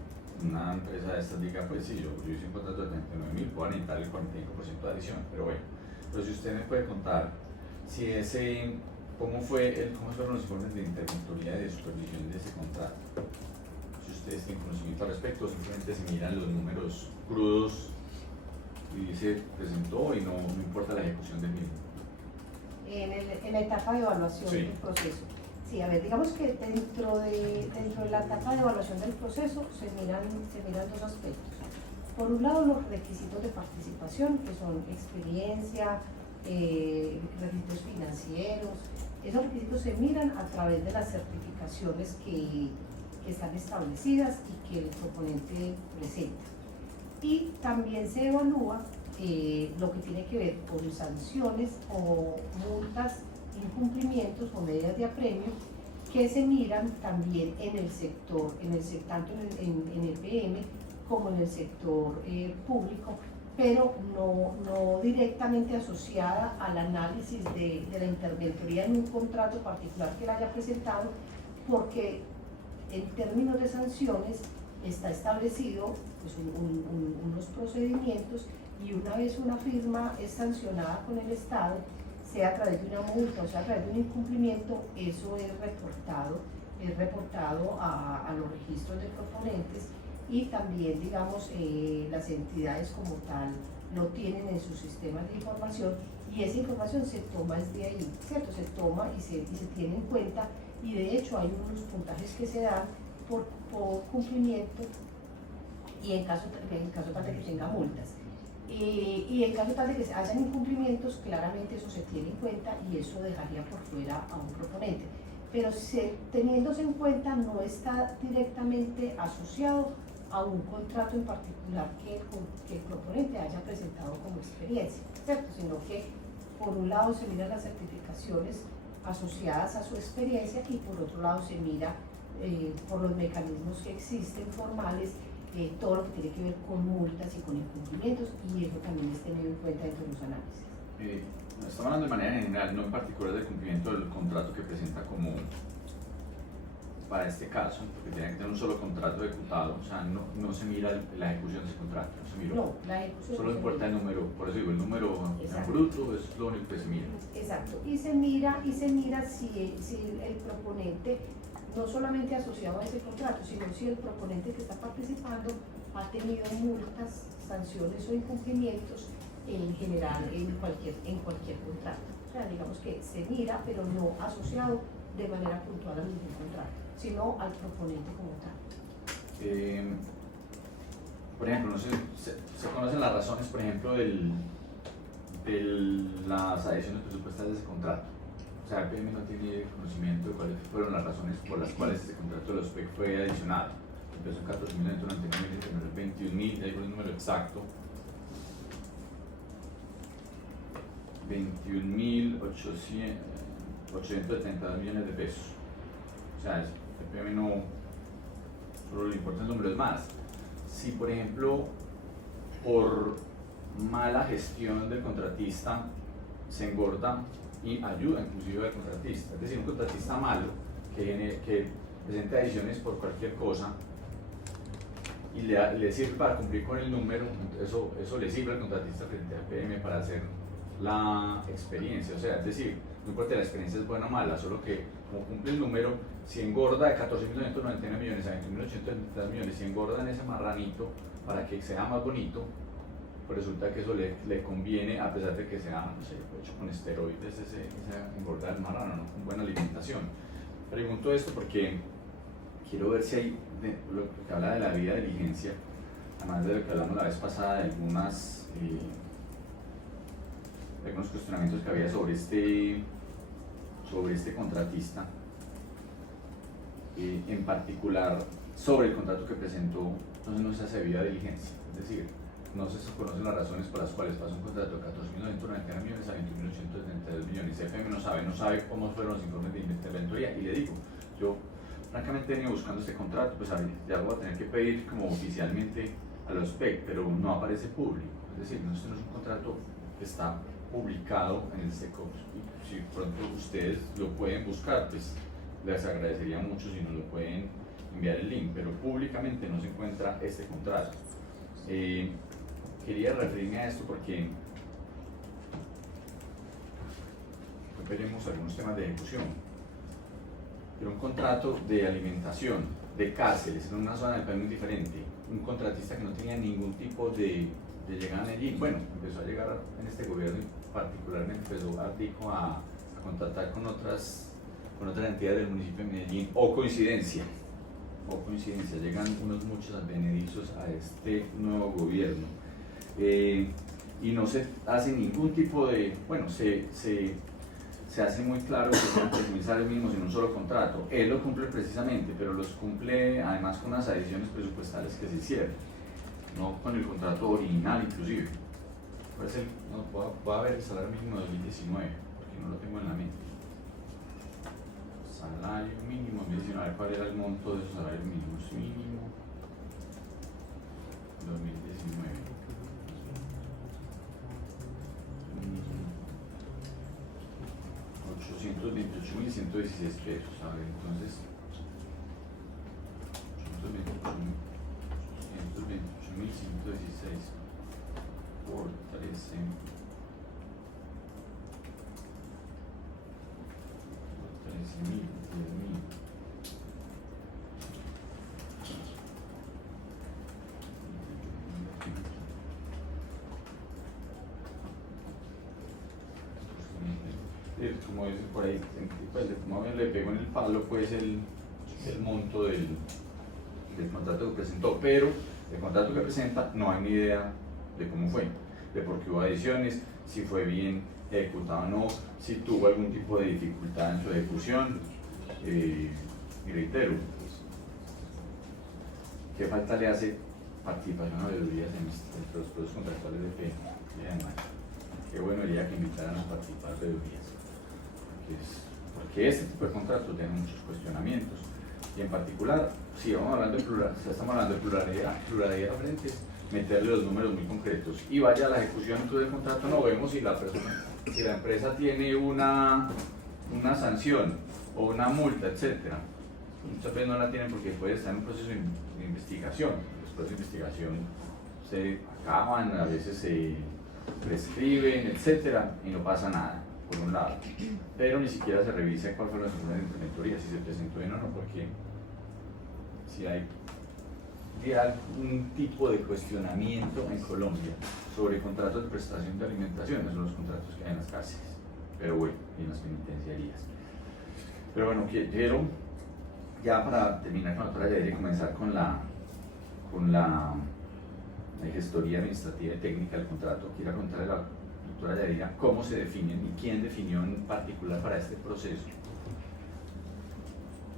una empresa de estas diga, pues sí, yo hice un contrato de 39.000, puedo necesitar el 45% de adición, pero bueno, pero si usted me puede contar si cómo fueron los informes de interventoría y de supervisión de ese contrato. Si ustedes tienen conocimiento al respecto, o simplemente se miran los números crudos y se presentó y no importa la ejecución del mismo. En la etapa de evaluación Sí. del proceso. Sí, a ver, digamos que dentro de la etapa de evaluación del proceso se miran dos aspectos. Por un lado, los requisitos de participación, que son experiencia, registros financieros. Esos requisitos se miran a través de las certificaciones que están establecidas y que el proponente presenta. Y también se evalúa lo que tiene que ver con sanciones o multas, incumplimientos o medidas de apremio que se miran también en el sector, tanto en el PM como en el sector público, pero no directamente asociada al análisis de la interventoría en un contrato particular que él haya presentado, porque en términos de sanciones está establecido pues, unos procedimientos, y una vez una firma es sancionada con el Estado, sea a través de una multa o sea a través de un incumplimiento, eso es reportado a los registros de proponentes, y también, digamos, las entidades como tal lo tienen en sus sistemas de información, y esa información se toma desde ahí, ¿cierto? Se toma y se tiene en cuenta, y de hecho hay unos puntajes que se dan por cumplimiento y en caso tal de que tenga multas. Y en caso tal de que hayan incumplimientos, claramente eso se tiene en cuenta y eso dejaría por fuera a un proponente. Pero teniéndose en cuenta, no está directamente asociado a un contrato en particular que el proponente haya presentado como experiencia, ¿cierto? Sino que por un lado se miran las certificaciones asociadas a su experiencia y por otro lado se mira por los mecanismos que existen formales, todo lo que tiene que ver con multas y con incumplimientos, y eso también es tenido en cuenta dentro de los análisis. Estamos hablando de manera general, no en particular del cumplimiento del contrato que presenta como para este caso, porque tiene que tener un solo contrato ejecutado, o sea, no se mira la ejecución de ese contrato, no se mira. No, la ejecución solo no se importa mira. el número, por eso digo, el número en bruto es lo único que se mira. Exacto, y se mira si el proponente, no solamente asociado a ese contrato, sino si el proponente que está participando ha tenido multas, sanciones o incumplimientos en general en cualquier contrato. O sea, digamos que se mira, pero no asociado de manera puntual a ningún contrato, sino al proponente como tal. Por ejemplo, no sé, se conocen las razones, por ejemplo, de las adiciones presupuestales de ese contrato. O sea, el PM no tiene conocimiento de cuáles fueron las razones por las cuales ese contrato de los PEC fue adicionado. Empezó en 14.999, terminó en 21.000, ahí fue el número exacto. 21.872 millones de pesos. O sea, el PM no solo le importan los números más. Si, por ejemplo, por mala gestión del contratista se engorda y ayuda inclusive al contratista, es decir, un contratista malo que presenta adiciones por cualquier cosa y le sirve para cumplir con el número, eso le sirve al contratista frente al PM para hacer la experiencia, o sea, es decir, no importa si la experiencia es buena o mala, solo que como cumple el número, si engorda de 14.999 millones a 20.870 millones, si engorda en ese marranito para que sea más bonito, pues resulta que eso le conviene, a pesar de que sea, no sé, hecho con esteroides, ese engordar el marrano, ¿no? Con buena alimentación. Pregunto esto porque quiero ver si hay, lo que habla de la debida diligencia, además de lo que hablamos la vez pasada, de algunos cuestionamientos que había sobre este contratista, en particular sobre el contrato que presentó. Entonces no se hace debida diligencia, es decir, no se conocen las razones por las cuales pasó un contrato de 14.999 millones a 21.872 millones. FM no sabe cómo fueron los informes de interventoría, y le digo, yo francamente venía buscando este contrato, pues ya voy a tener que pedir como oficialmente a los PEC, pero no aparece público, es decir, este no es un contrato que está publicado en el SECOP, y si pronto ustedes lo pueden buscar, pues les agradecería mucho si nos lo pueden enviar el link, pero públicamente no se encuentra este contrato. Quería referirme a esto porque veremos algunos temas de ejecución. Pero un contrato de alimentación, de cárceles, en una zona del país muy diferente, un contratista que no tenía ningún tipo de llegada a Medellín, bueno, empezó a llegar en este gobierno y particularmente empezó Artico a contactar con otras entidades del municipio de Medellín, o coincidencia, llegan unos muchos advenedizos a este nuevo gobierno. Y no se hace ningún tipo de, bueno, se hace muy claro que son 3.000 salarios mínimos en un solo contrato. Él lo cumple precisamente, pero los cumple además con unas adiciones presupuestales que se hicieron, no con el contrato original inclusive. Voy a ver el salario mínimo de 2019, porque no lo tengo en la mente. Salario mínimo 2019, ¿cuál era el monto de esos salarios mínimos? Mínimo 2019. 828.116 pesos, a ver, entonces 828.116 por 13 por 13.000, 10.000. Como dice por ahí, pues, como le pegó en el palo pues el monto del contrato que presentó, pero el contrato que presenta no hay ni idea de cómo fue, de por qué hubo adiciones, si fue bien ejecutado o no, si tuvo algún tipo de dificultad en su ejecución. Y reitero, ¿qué falta le hace participación a veedurías en los procesos contractuales de PEM? Y además, qué bueno sería que invitaran a participar veedurías, porque este tipo de contratos tiene muchos cuestionamientos, y en particular, si estamos hablando de pluralidad de frentes, meterle los números muy concretos y vaya a la ejecución del contrato, no vemos si la empresa tiene una sanción o una multa, etcétera. Muchas veces no la tienen porque puede estar en un proceso de investigación. Los procesos de investigación se acaban, a veces se prescriben, etcétera, y no pasa nada, por un lado. Pero ni siquiera se revisa cuál fue la sanción de interventoría, si se presentó bien o no, porque si hay algún tipo de cuestionamiento en Colombia sobre contratos de prestación de alimentación, esos son los contratos que hay en las cárceles, pero bueno, en las penitenciarías. Pero bueno, quiero ya para terminar con la doctora Yadira y comenzar con la gestoría administrativa y técnica del contrato, quiero contarle a la doctora Yadira cómo se definen y quién definió en particular para este proceso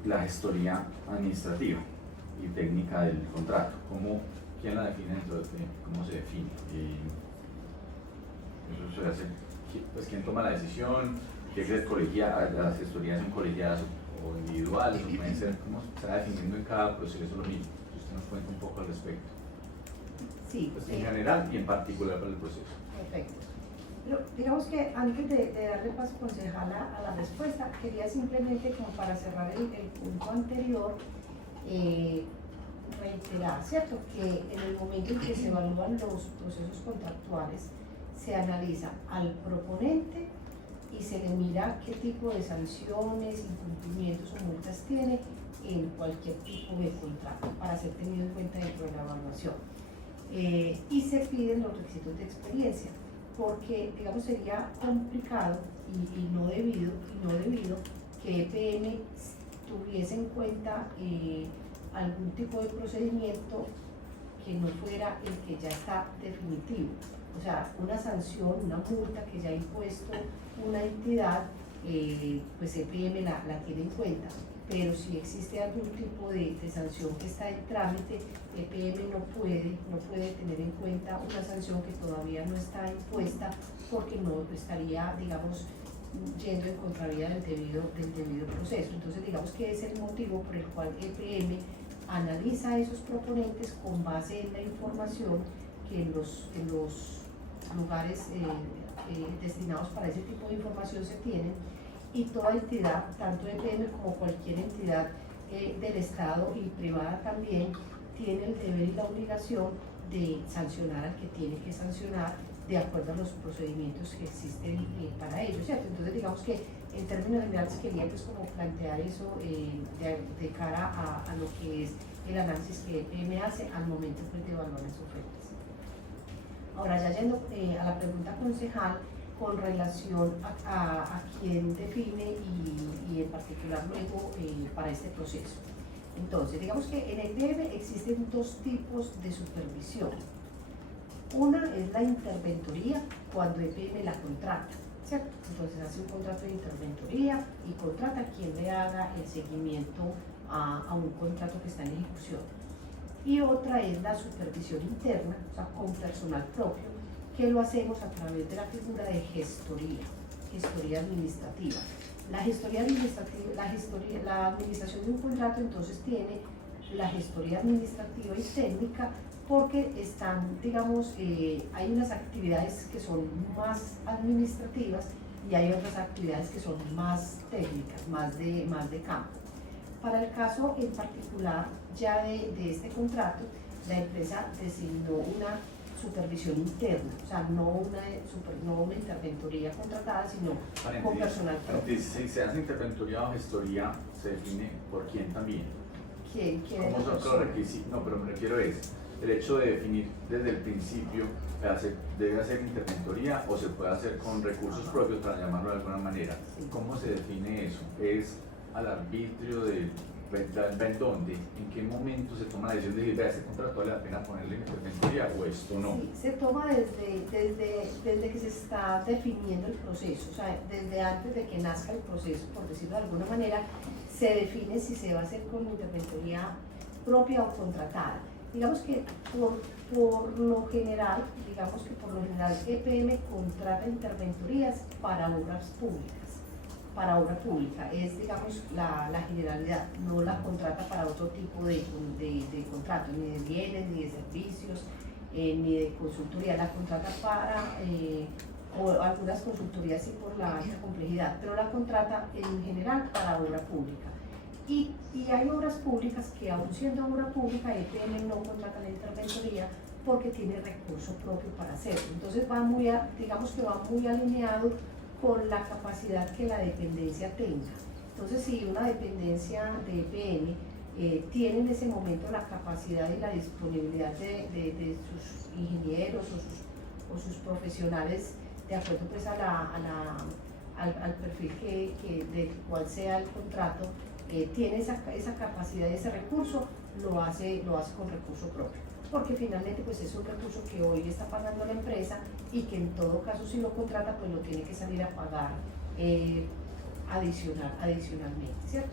la gestoría administrativa y técnica del contrato, quién la define dentro de cómo se define. Eso se hace, pues quién toma la decisión, qué es colegiada, las gestorías son colegiadas o individuales, o pueden ser, cómo se está definiendo en cada proceso lo mismo. Si usted nos cuenta un poco al respecto. Sí, pues en general y en particular para el proceso. Perfecto. Pero digamos que antes de darle paso, concejala, a la respuesta, quería simplemente, como para cerrar el punto anterior, reiterar, ¿cierto? Que en el momento en que se evalúan los procesos contractuales, se analiza al proponente y se le mira qué tipo de sanciones, incumplimientos o multas tiene en cualquier tipo de contrato para ser tenido en cuenta dentro de la evaluación. Y se piden los requisitos de experiencia, porque digamos sería complicado y no debido que EPM tuviese en cuenta algún tipo de procedimiento que no fuera el que ya está definitivo. O sea, una sanción, una multa que ya ha impuesto una entidad, pues EPM la tiene en cuenta. Pero si existe algún tipo de sanción que está en trámite, EPM no puede tener en cuenta una sanción que todavía no está impuesta, porque no estaría, digamos, yendo en contravía del debido proceso. Entonces, digamos que es el motivo por el cual EPM analiza a esos proponentes con base en la información que en los lugares destinados para ese tipo de información se tienen, y toda entidad, tanto EPM como cualquier entidad del Estado y privada también, tiene el deber y la obligación de sancionar al que tiene que sancionar de acuerdo a los procedimientos que existen para ello, ¿cierto? Entonces digamos que en términos generales quería pues como plantear eso de cara a lo que es el análisis que EPM hace al momento pues, de evaluar las ofertas. Ahora ya yendo a la pregunta concejal con relación a quién define y en particular luego para este proceso. Entonces, digamos que en EPM existen dos tipos de supervisión. Una es la interventoría, cuando EPM la contrata, ¿cierto? Entonces hace un contrato de interventoría y contrata a quien le haga el seguimiento a un contrato que está en ejecución. Y otra es la supervisión interna, o sea, con personal propio, que lo hacemos a través de la figura de gestoría administrativa. La gestoría administrativa, la administración de un contrato entonces tiene la gestoría administrativa y técnica porque están, digamos, hay unas actividades que son más administrativas y hay otras actividades que son más técnicas, más de campo. Para el caso en particular ya de este contrato, la empresa designó una supervisión interna, o sea, no una interventoría contratada, sino con personal propio. Si se hace interventoría o gestoría, se define por quién también. ¿Quién es ¿Cómo la son los persona? requisitos? No, pero me refiero a eso. El hecho de definir desde el principio, ¿debe hacer interventoría o se puede hacer con recursos propios, para llamarlo de alguna manera? ¿Cómo se define eso? ¿Es al arbitrio del dónde? ¿En qué momento se toma la decisión de decir, vea, este contrato vale la pena ponerle interventoría o esto no? Sí, se toma desde que se está definiendo el proceso, o sea, desde antes de que nazca el proceso, por decirlo de alguna manera, se define si se va a hacer con interventoría propia o contratada. Digamos que por lo general EPM contrata interventorías para obras públicas. Para obra pública es, digamos, la generalidad, no la contrata para otro tipo de contrato, ni de bienes, ni de servicios, ni de consultoría, la contrata para, o algunas consultorías sí por la alta complejidad, pero la contrata en general para obra pública. Y hay obras públicas que, aun siendo obra pública, EPM no contrata la interventoría porque tiene recurso propio para hacerlo. Entonces digamos que va muy alineado con la capacidad que la dependencia tenga. Entonces, si una dependencia de EPM tiene en ese momento la capacidad y la disponibilidad de sus ingenieros o sus profesionales, de acuerdo pues al perfil de cuál sea el contrato, tiene esa capacidad y ese recurso, lo hace con recurso propio. Porque finalmente pues es un recurso que hoy está pagando la empresa y que en todo caso si lo contrata pues lo tiene que salir a pagar adicionalmente, ¿cierto?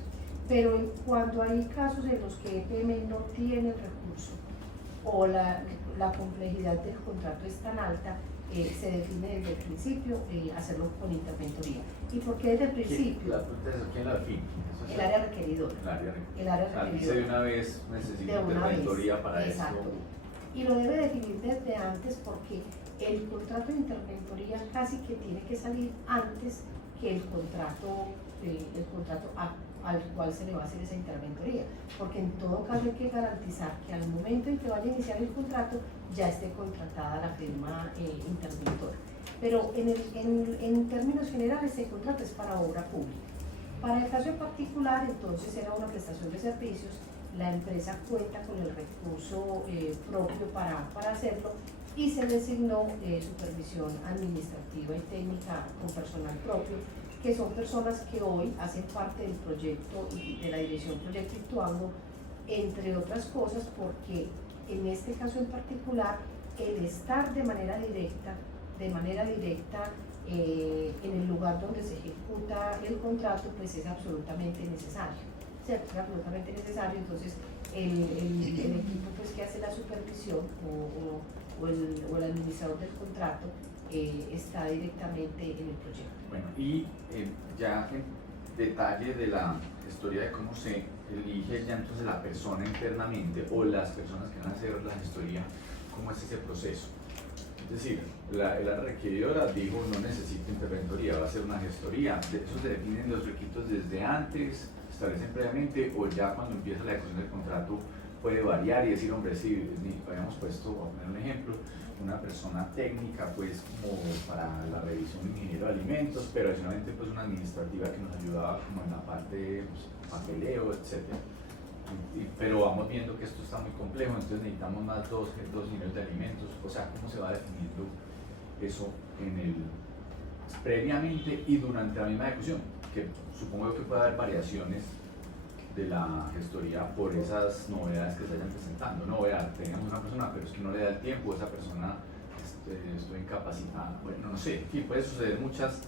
Pero cuando hay casos en los que EPM no tiene el recurso o la complejidad del contrato es tan alta, se define desde el principio hacerlo con interventoría. ¿Y por qué desde el principio? ¿Quién la define? El área requeridora. El área requeridora. Dice de una vez necesita interventoría para eso. Exacto. Y lo debe definir desde antes porque el contrato de interventoría casi que tiene que salir antes que el contrato al cual se le va a hacer esa interventoría, porque en todo caso hay que garantizar que al momento en que vaya a iniciar el contrato ya esté contratada la firma interventora. Pero en términos generales el contrato es para obra pública. Para el caso en particular, entonces era una prestación de servicios, la empresa cuenta con el recurso propio para hacerlo y se designó supervisión administrativa y técnica con personal propio, que son personas que hoy hacen parte del proyecto y de la dirección Proyecto Ituango, entre otras cosas porque en este caso en particular el estar de manera directa en el lugar donde se ejecuta el contrato pues es absolutamente necesario, ¿cierto? Es absolutamente necesario. Entonces el equipo pues que hace la supervisión o el administrador del contrato está directamente en el proyecto. Bueno, y ya en detalle de la gestoría de cómo se elige ya entonces la persona internamente o las personas que van a hacer la gestoría, ¿cómo es ese proceso? Es decir, el área requeridora dijo no necesita interventoría, va a ser una gestoría. ¿Eso se definen los requisitos desde antes, establecen previamente o ya cuando empieza la ejecución del contrato puede variar y decir, hombre, si habíamos puesto, a poner un ejemplo, una persona técnica, pues como para la revisión de ingeniero de alimentos, pero adicionalmente pues una administrativa que nos ayudaba como en la parte pues, papeleo, etc. Pero vamos viendo que esto está muy complejo, entonces necesitamos más dos ingenieros de alimentos, o sea, cómo se va definiendo eso previamente y durante la misma ejecución, que supongo que puede haber variaciones de la gestoría por esas novedades que se vayan presentando. No, vea, tengamos una persona, pero es que no le da el tiempo, esa persona estoy incapacitada. Bueno, no sé, en fin, puede suceder muchos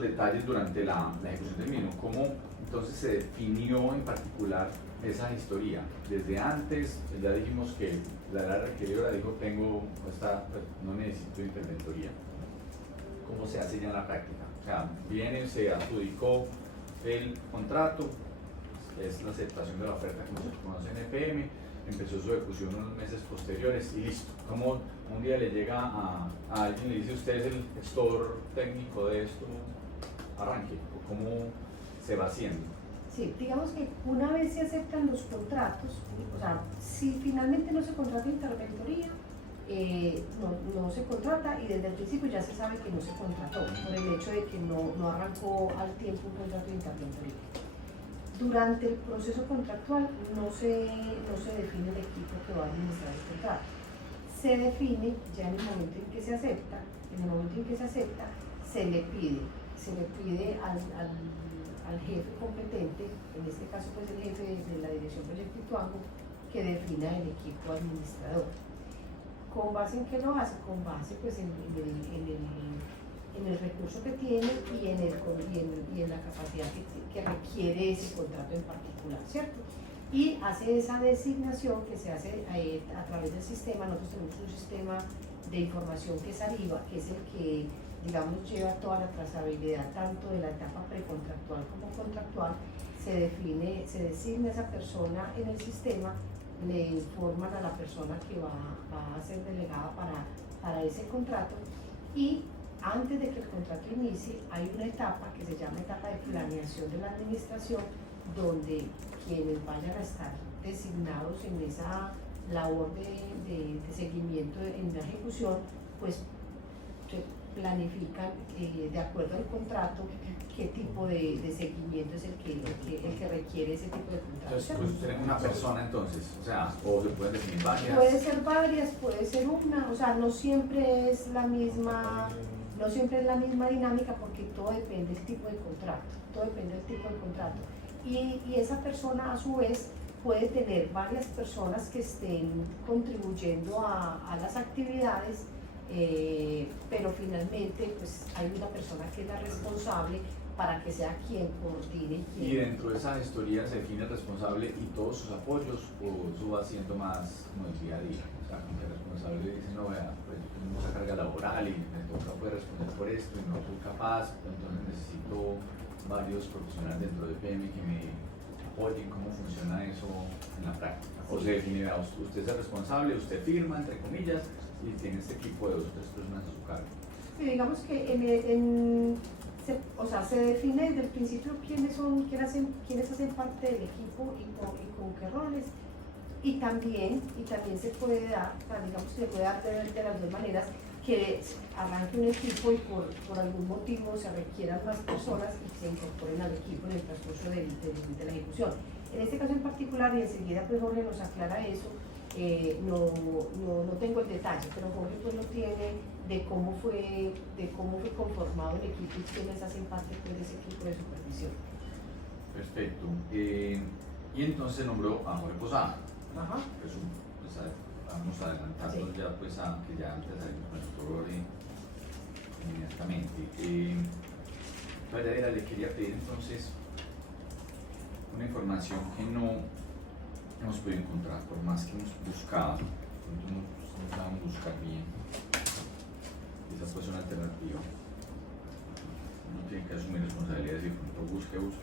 detalles durante la ejecución del mismo. ¿Cómo entonces se definió en particular esa gestoría? Desde antes, ya dijimos que la requeridora dijo, no necesito interventoría. ¿Cómo se hace ya en la práctica? O sea, viene, se adjudicó el contrato, es la aceptación de la oferta como se conoce en EPM, empezó su ejecución unos meses posteriores y listo. Como un día le llega a alguien y le dice, usted es el gestor técnico de esto, arranque, o cómo se va haciendo. Sí, digamos que una vez se aceptan los contratos, o sea, si finalmente no se contrata interventoría, no se contrata y desde el principio ya se sabe que no se contrató por el hecho de que no arrancó al tiempo un contrato de interventoría. Durante el proceso contractual no se define el equipo que va a administrar el contrato. Se define ya en el momento en que se acepta, se le pide al jefe competente, en este caso pues el jefe de la Dirección Proyecto Ituango, que defina el equipo administrador. ¿Con base en qué lo hace? Con base pues en el recurso que tiene y en la capacidad que requiere ese contrato en particular, ¿cierto? Y hace esa designación que se hace a través del sistema. Nosotros tenemos un sistema de información que es ARIVA, que es el que, digamos, lleva toda la trazabilidad tanto de la etapa precontractual como contractual. Se designa esa persona en el sistema, le informan a la persona que va a ser delegada para ese contrato, y antes de que el contrato inicie hay una etapa que se llama etapa de planeación de la administración, donde quienes vayan a estar designados en esa labor de seguimiento en la ejecución, pues se planifican de acuerdo al contrato qué tipo de seguimiento es el que requiere ese tipo de contrato. Entonces, pues tenemos una persona entonces, o sea, o se pueden definir varias. Puede ser varias, puede ser una, o sea, no siempre es la misma dinámica, porque todo depende del tipo de contrato, y esa persona a su vez puede tener varias personas que estén contribuyendo a las actividades, pero finalmente pues hay una persona que es la responsable para que sea quien coordine. Y dentro de esa gestoría se define el responsable y todos sus apoyos, o eso va siendo más como el día a día. O sea, como que el responsable dice, no, vea, pues yo tengo mucha carga laboral y me toca poder responder por esto y no soy capaz, entonces necesito varios profesionales dentro de PM que me apoyen. ¿Cómo funciona eso en la práctica? O se define, vea, usted es el responsable, usted firma, entre comillas, y tiene este equipo de 2 o 3 personas a su cargo. Sí, digamos que se define desde el principio quiénes hacen parte del equipo y con qué roles, y también se puede dar, digamos que se puede dar de las dos maneras, que arranque un equipo y por algún motivo se requieran más personas y se incorporen al equipo en el transcurso de la ejecución. En este caso en particular, y enseguida pues Jorge nos aclara eso, no tengo el detalle, pero Jorge pues lo tiene de cómo fue conformado el equipo y quiénes hacen parte pues, de ese equipo de supervisión. Perfecto. Y entonces nombró a Jorge Posada. Ajá. Pues, vamos adelantando ya pues a que ya antes salimos con el doctor inmediatamente. Valladera, le quería pedir entonces una información que no hemos podido encontrar, por más que hemos buscado, no sabemos buscar bien. Esa puede ser una alternativa. Uno tiene que asumir responsabilidades y pronto busque, no importa.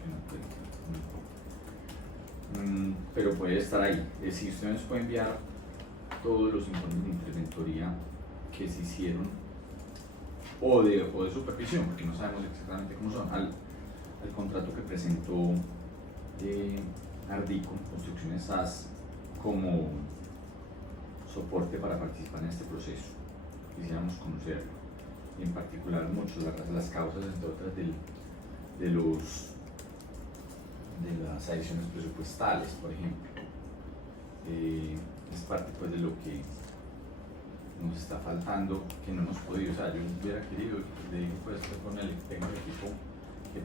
Pero puede estar ahí. Si usted nos puede enviar todos los informes de interventoría que se hicieron o de supervisión, porque no sabemos exactamente cómo son, al contrato que presentó Ardico Construcciones SAS como soporte para participar en este proceso. Quisiéramos conocerlo, y en particular mucho las causas, entre otras, de las adiciones presupuestales, por ejemplo. Es parte pues de lo que nos está faltando, que no hemos podido. O sea, yo hubiera querido, le digo pues con el equipo que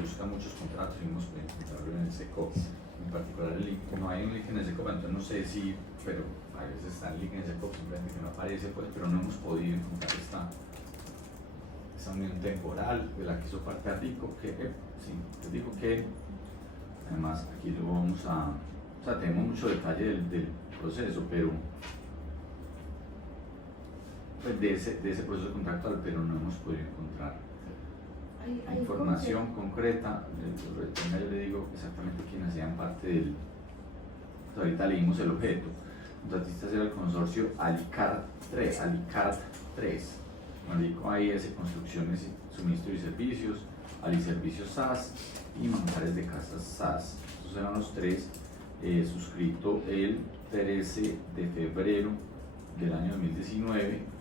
busca muchos contratos y hemos podido encontrarlo en el SECOP. En particular el link, no hay un link en el SECOP, entonces no sé si, pero a veces está el link en el SECOP, simplemente que no aparece, pues, pero no hemos podido encontrar esta unión temporal de la que hizo parte Ardico, que sí, les digo que además aquí lo vamos a, o sea, tenemos mucho detalle del proceso, pero pues de ese proceso contractual, pero no hemos podido encontrar información concreta. Yo le digo exactamente quiénes hacían parte del. Ahorita leímos el objeto. Contratistas era el consorcio Alicart 3. Marico AIS Construcciones, Suministro y Servicios, Aliservicios SAS y Manjares de Casas SAS. Estos eran los tres, suscrito el 13 de febrero del año 2019.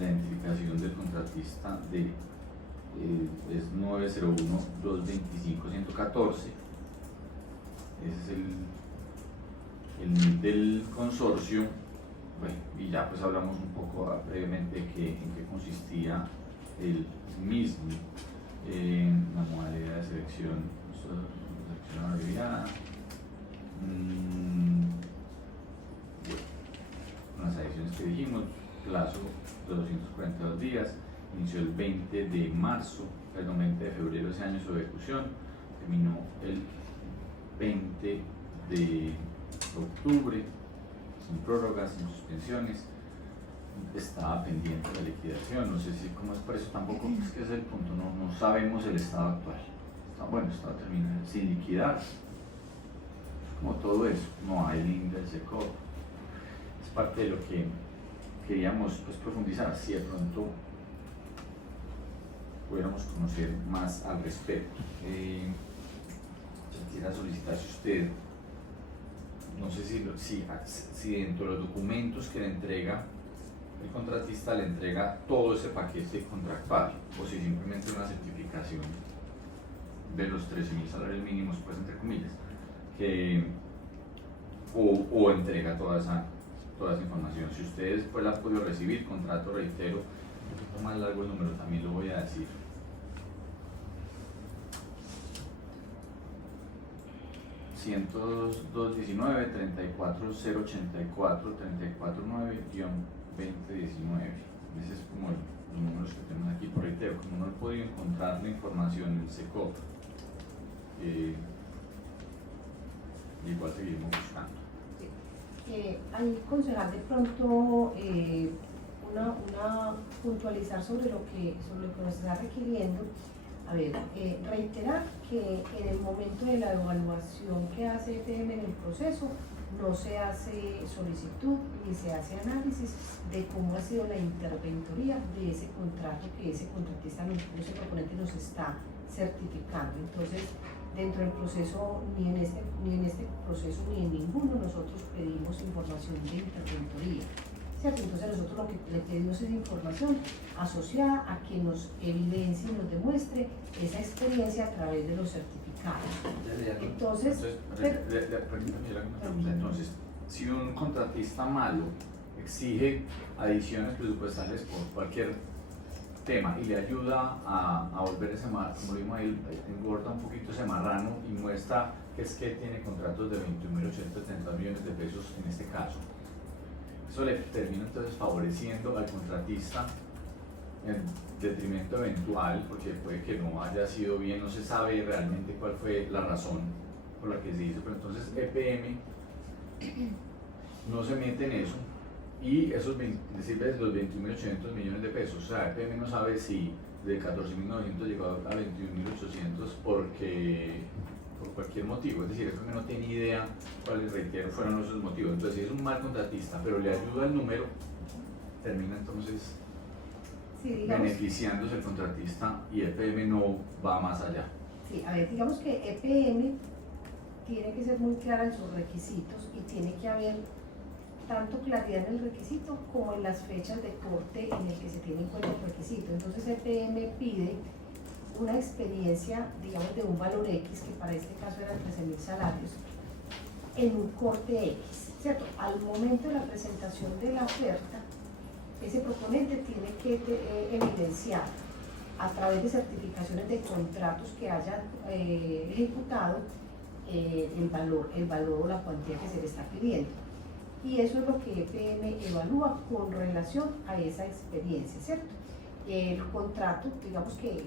La identificación del contratista es 901-225-114. Ese es el NID del consorcio. Bueno, y ya pues hablamos un poco previamente en qué consistía el mismo. La modalidad de selección abreviada. Las adiciones que dijimos, plazo de 242 días, inició el 20 de marzo, perdón, 20 de febrero de ese año su ejecución, terminó el 20 de octubre, sin prórrogas, sin suspensiones, estaba pendiente de la liquidación. No sé si cómo es, por eso tampoco es que es el punto, no sabemos el estado actual. Estaba terminado sin liquidar, como todo eso, no hay link del SECOP. Es parte de lo que queríamos pues profundizar, si de pronto pudiéramos conocer más al respecto. Quisiera solicitar si usted, no sé si dentro de los documentos que le entrega el contratista le entrega todo ese paquete contractual, o si simplemente una certificación de los 13.000 salarios mínimos, pues entre comillas, o entrega toda esa información. Si ustedes después la han podido recibir, contrato, reitero, un poquito más largo el número, también lo voy a decir. (10219 34084 349-2019). Ese es como los números que tenemos aquí. Por reitero, como no he podido encontrar la información en el SECOP, igual seguimos buscando. Ahí, concejal, de pronto una puntualizar sobre lo que nos está requiriendo. A ver, reiterar que en el momento de la evaluación que hace EPM en el proceso no se hace solicitud ni se hace análisis de cómo ha sido la interventoría de ese contrato que ese contratista, ese proponente nos está certificando. Entonces, dentro del proceso, ni en este proceso ni en ninguno, nosotros pedimos información de interventoría, ¿cierto? Entonces nosotros lo que le pedimos es información asociada a que nos evidencie y nos demuestre esa experiencia a través de los certificados. Entonces, si un contratista malo exige adiciones presupuestales por cualquier tema y le ayuda a volver ese, como lo vimos ahí, engorda un poquito ese marrano y muestra que es que tiene contratos de 21.830 millones de pesos en este caso. Eso le termina entonces favoreciendo al contratista en detrimento eventual, porque puede que no haya sido bien, no se sabe realmente cuál fue la razón por la que se hizo, pero entonces EPM no se mete en eso. Y esos decirles los 21.800 millones de pesos, o sea, EPM no sabe si de 14.900 llegó a 21.800 por cualquier motivo, es decir, EPM no tiene idea cuáles, reitero, fueron esos motivos. Entonces, si es un mal contratista, pero le ayuda el número, termina entonces beneficiándose el contratista y EPM no va más allá. Sí, a ver, digamos que EPM tiene que ser muy clara en sus requisitos y tiene que haber tanto claridad en el requisito como en las fechas de corte en el que se tiene en cuenta el requisito. Entonces EPM pide una experiencia, digamos, de un valor X, que para este caso eran 13.000 salarios, en un corte X, ¿cierto? Al momento de la presentación de la oferta, ese proponente tiene que evidenciar a través de certificaciones de contratos que haya ejecutado el valor o la cuantía que se le está pidiendo. Y eso es lo que EPM evalúa con relación a esa experiencia, ¿cierto? El contrato, digamos que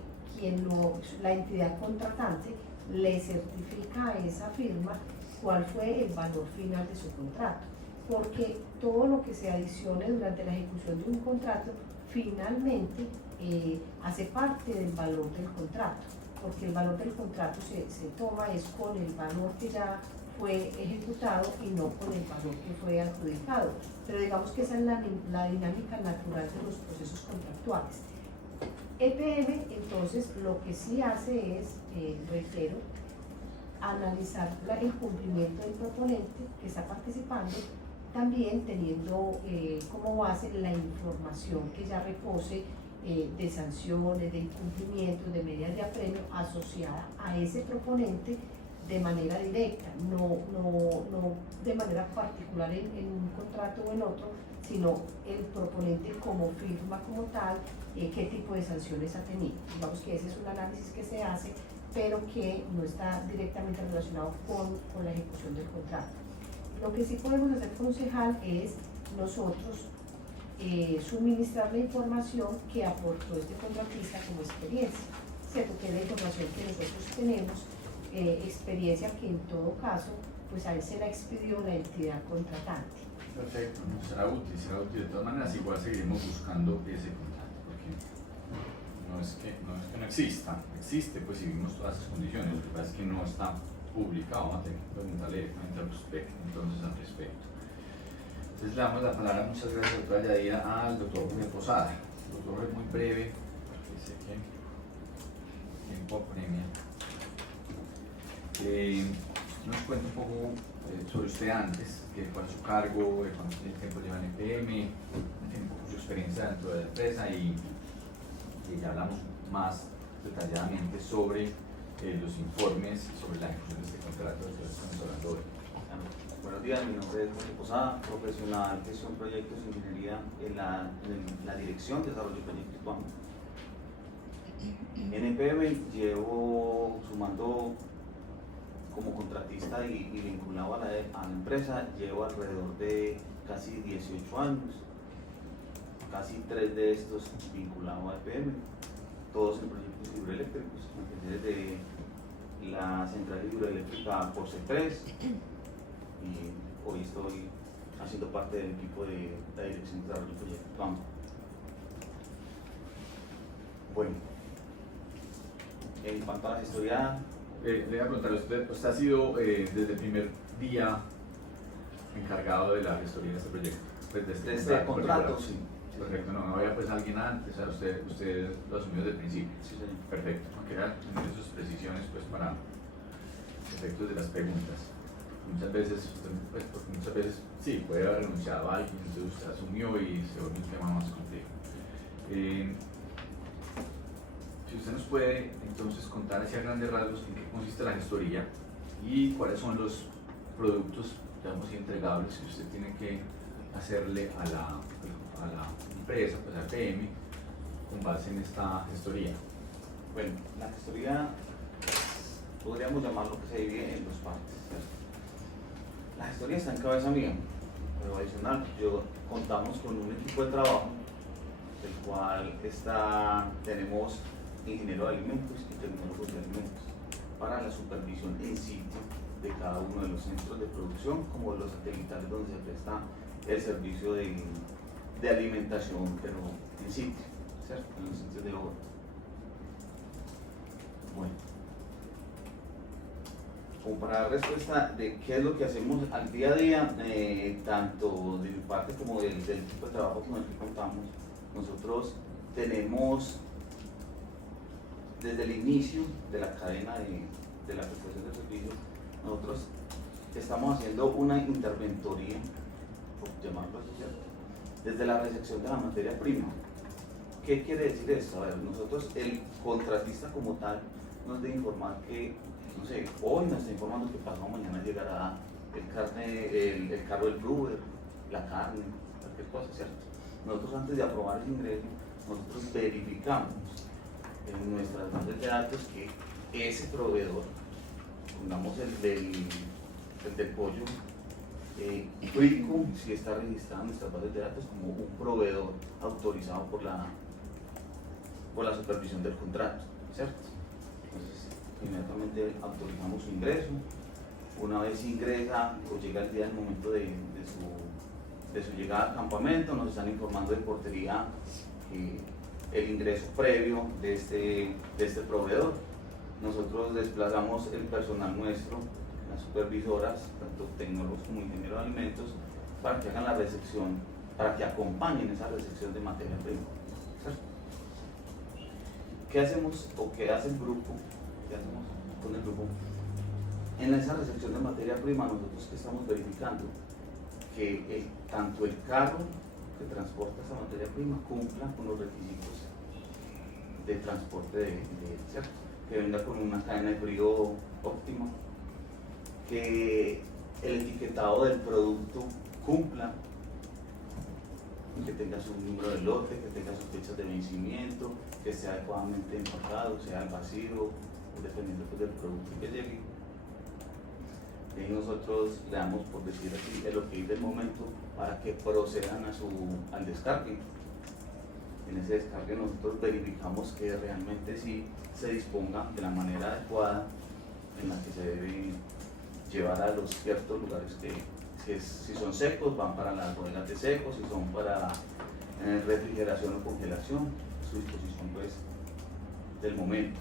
la entidad contratante le certifica a esa firma cuál fue el valor final de su contrato, porque todo lo que se adicione durante la ejecución de un contrato finalmente hace parte del valor del contrato, porque el valor del contrato se toma es con el valor que ya fue ejecutado y no con el valor que fue adjudicado, pero digamos que esa es la dinámica natural de los procesos contractuales. EPM entonces lo que sí hace es, reitero, analizar el cumplimiento del proponente que está participando, también teniendo como base la información que ya repose de sanciones, de incumplimientos, de medidas de apremio asociada a ese proponente de manera directa, no de manera particular en un contrato o en otro, sino el proponente como firma como tal, qué tipo de sanciones ha tenido. Digamos que ese es un análisis que se hace, pero que no está directamente relacionado con la ejecución del contrato. Lo que sí podemos hacer, concejal, es nosotros suministrar la información que aportó este contratista como experiencia, ¿cierto? Que es la información que nosotros tenemos, experiencia que en todo caso, pues a él se la expidió la entidad contratante. Perfecto, no, será útil, será útil. De todas maneras, igual seguiremos buscando ese contrato, porque no es que no exista, existe, pues si vimos todas esas condiciones, lo que pasa es que no está publicado, vamos a tener que preguntarle directamente al respecto. Entonces le damos la palabra, muchas gracias, doctora Yadira, al doctor Jorge Posada. El doctor es muy breve, porque sé que tiempo apremia. Nos cuenta un poco sobre usted antes, cuál es su cargo, cuánto tiempo lleva en EPM, un poco su experiencia dentro de la empresa y ya hablamos más detalladamente sobre los informes sobre la ejecución de este contrato de que estamos hablando hoy. Buenos días, mi nombre es Jorge Posada, profesional de gestión proyectos e ingeniería en la Dirección de Desarrollo Proyectos Ituango. En EPM llevo sumando como contratista y vinculado a la empresa, llevo alrededor de casi 18 años, casi 3 de estos vinculados a EPM, todos en proyectos hidroeléctricos. Empecé desde la central hidroeléctrica por C3 y hoy estoy haciendo parte del equipo de la Dirección de Desarrollo Proyectos Ituango. Bueno, en cuanto a la gestoría, le voy a preguntar, usted ha sido desde el primer día encargado de la gestoría de este proyecto, pues de este contrato, sí. Perfecto, no había pues alguien antes, o sea, usted lo asumió desde el principio. Sí, señor. Perfecto, no quería tener sus precisiones pues para efectos de las preguntas. Muchas veces, porque muchas veces sí, puede haber renunciado a alguien, entonces usted asumió y se volvió un tema más complejo. Si usted nos puede entonces contar hacia grandes rasgos en qué consiste la gestoría y cuáles son los productos, digamos, entregables que usted tiene que hacerle a la empresa, pues a EPM, con base en esta gestoría. Bueno, la gestoría podríamos llamarlo que se divide en dos partes, ¿cierto? La gestoría está en cabeza mía, pero adicional, contamos con un equipo de trabajo, del cual tenemos ingeniero de alimentos y tecnólogos de alimentos para la supervisión en sitio de cada uno de los centros de producción, como los satelitales donde se presta el servicio de alimentación, pero en sitio, ¿cierto? En los sitios de obra. Bueno, como para dar respuesta de qué es lo que hacemos al día a día, tanto de mi parte como del equipo de trabajo con el que contamos, nosotros tenemos desde el inicio de la cadena de la prestación de servicios, nosotros estamos haciendo una interventoría, por llamarlo así, ¿cierto? Desde la recepción de la materia prima. ¿Qué quiere decir esto? A ver, nosotros, el contratista como tal, nos debe informar que, no sé, hoy nos está informando que pasado mañana llegará el carro del brewer, la carne, cualquier cosa, ¿cierto? Nosotros antes de aprobar el ingreso, nosotros verificamos en nuestras bases de datos que ese proveedor, pongamos el del pollo, Frico, si está registrado en nuestras bases de datos como un proveedor autorizado por la supervisión del contrato, ¿cierto? Entonces, inmediatamente autorizamos su ingreso. Una vez ingresa o llega el día del momento de su llegada al campamento, nos están informando de portería el ingreso previo de este proveedor. Nosotros desplazamos el personal nuestro, las supervisoras, tanto tecnólogos como ingenieros de alimentos, para que hagan la recepción, para que acompañen esa recepción de materia prima. ¿Cierto? ¿Qué hacemos o qué hace el grupo? ¿Qué hacemos con el grupo? En esa recepción de materia prima, nosotros que estamos verificando que tanto el carro que transporta esa materia prima cumpla con los requisitos de transporte ¿cierto? Que venga con una cadena de frío óptima, que el etiquetado del producto cumpla, que tenga su número de lote, que tenga sus fechas de vencimiento, que sea adecuadamente empacado, sea al vacío, dependiendo pues, del producto que llegue. Y nosotros le damos, por decir así, el ok del momento para que procedan al descargue. En ese descargue nosotros verificamos que realmente sí se disponga de la manera adecuada en la que se debe llevar a los ciertos lugares que si son secos van para las bodegas de secos, si son para refrigeración o congelación, su disposición pues del momento.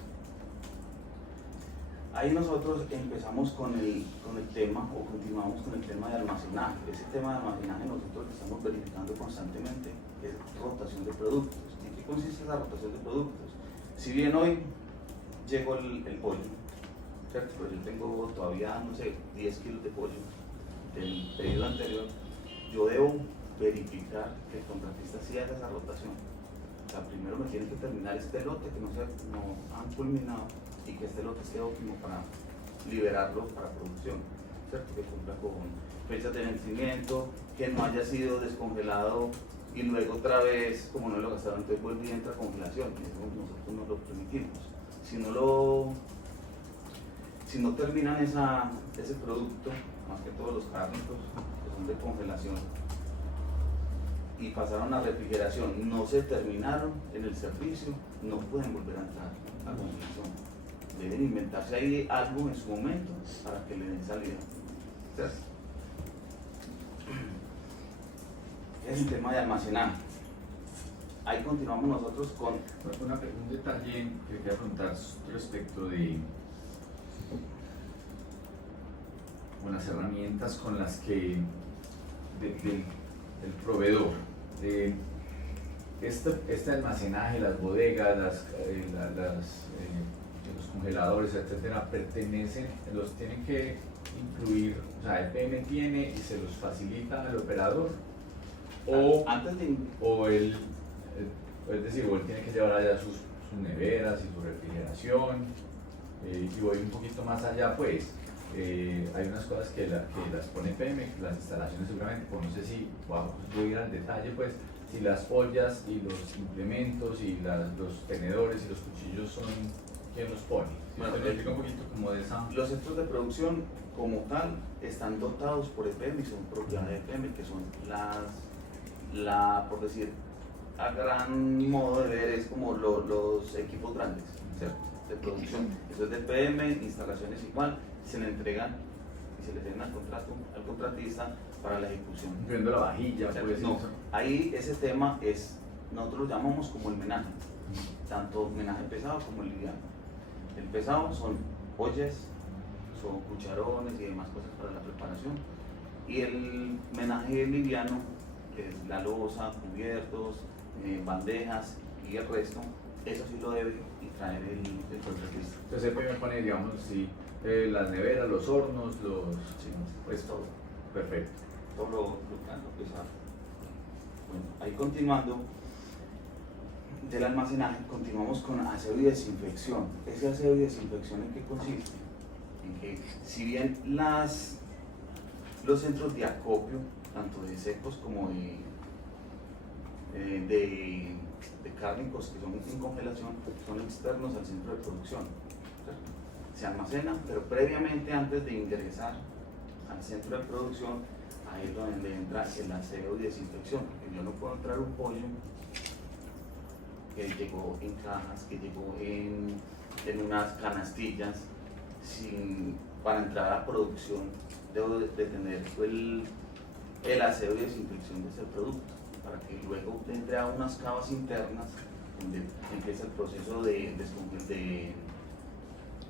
Ahí nosotros empezamos con el tema o continuamos con el tema de almacenaje. Ese tema de almacenaje nosotros lo estamos verificando constantemente, que es rotación de productos. ¿En qué consiste esa rotación de productos? Si bien hoy llegó el pollo, ¿cierto? Pero yo tengo todavía, no sé, 10 kilos de pollo del pedido anterior, yo debo verificar que el contratista sí haga esa rotación. O sea, primero me tiene que terminar este lote que no han culminado y que este lote esté óptimo para liberarlo para producción, ¿cierto? Que cumpla con fechas de vencimiento, que no haya sido descongelado y luego otra vez, como no lo gastaron, entonces vuelve y entra a congelación, y eso nosotros no lo permitimos. Si no terminan ese producto, más que todos los cárnicos que son de congelación, y pasaron a refrigeración, no se terminaron en el servicio, no pueden volver a entrar a congelación. Deben inventarse ahí algo en su momento para que le den salida. ¿Cierto? Es el tema de almacenaje. Ahí continuamos nosotros con un detalle que quería preguntar respecto de las herramientas con las que el proveedor este almacenaje, las bodegas, los congeladores, etcétera, los tienen que incluir, o sea, el PM tiene y se los facilita al operador, es decir, o él tiene que llevar allá sus neveras y su refrigeración, y voy un poquito más allá, pues, hay unas cosas que las pone PM, las instalaciones seguramente, pues no sé si voy a ir al detalle, pues, si las ollas y los implementos y los tenedores y los cuchillos son ¿quién los pone? Bueno, te explico un poquito como de esa. Los centros de producción como tal están dotados por EPM y son propiedad de EPM, que son por decir, a gran modo de ver es como los equipos grandes, ¿cierto? De producción. Eso es de EPM, instalaciones igual, se le entregan y se le den al contratista para la ejecución. Incluyendo la vajilla, pues. No, ahí ese tema nosotros lo llamamos como el menaje, tanto menaje pesado como el liviano. El pesado son ollas, son cucharones y demás cosas para la preparación. Y el menaje liviano, que es la loza, cubiertos, bandejas y el resto, eso sí lo debe traer el contratista. Entonces me pone, digamos, sí, las neveras, los hornos, Sí, pues todo. Perfecto. todo lo que han pesado. Bueno, ahí continuando del almacenaje, continuamos con aseo y desinfección. Ese aseo y desinfección, ¿en qué consiste? En que si bien los centros de acopio, tanto de secos como de cárnicos que son en congelación, son externos al centro de producción, ¿cierto? Se almacenan, pero previamente, antes de ingresar al centro de producción, ahí es donde entra el aseo y desinfección, porque yo no puedo entrar un pollo que llegó en cajas, que llegó en unas canastillas, para entrar a producción debo de tener el aseo y desinfección de ese producto, para que luego entre a unas cavas internas donde empieza el proceso de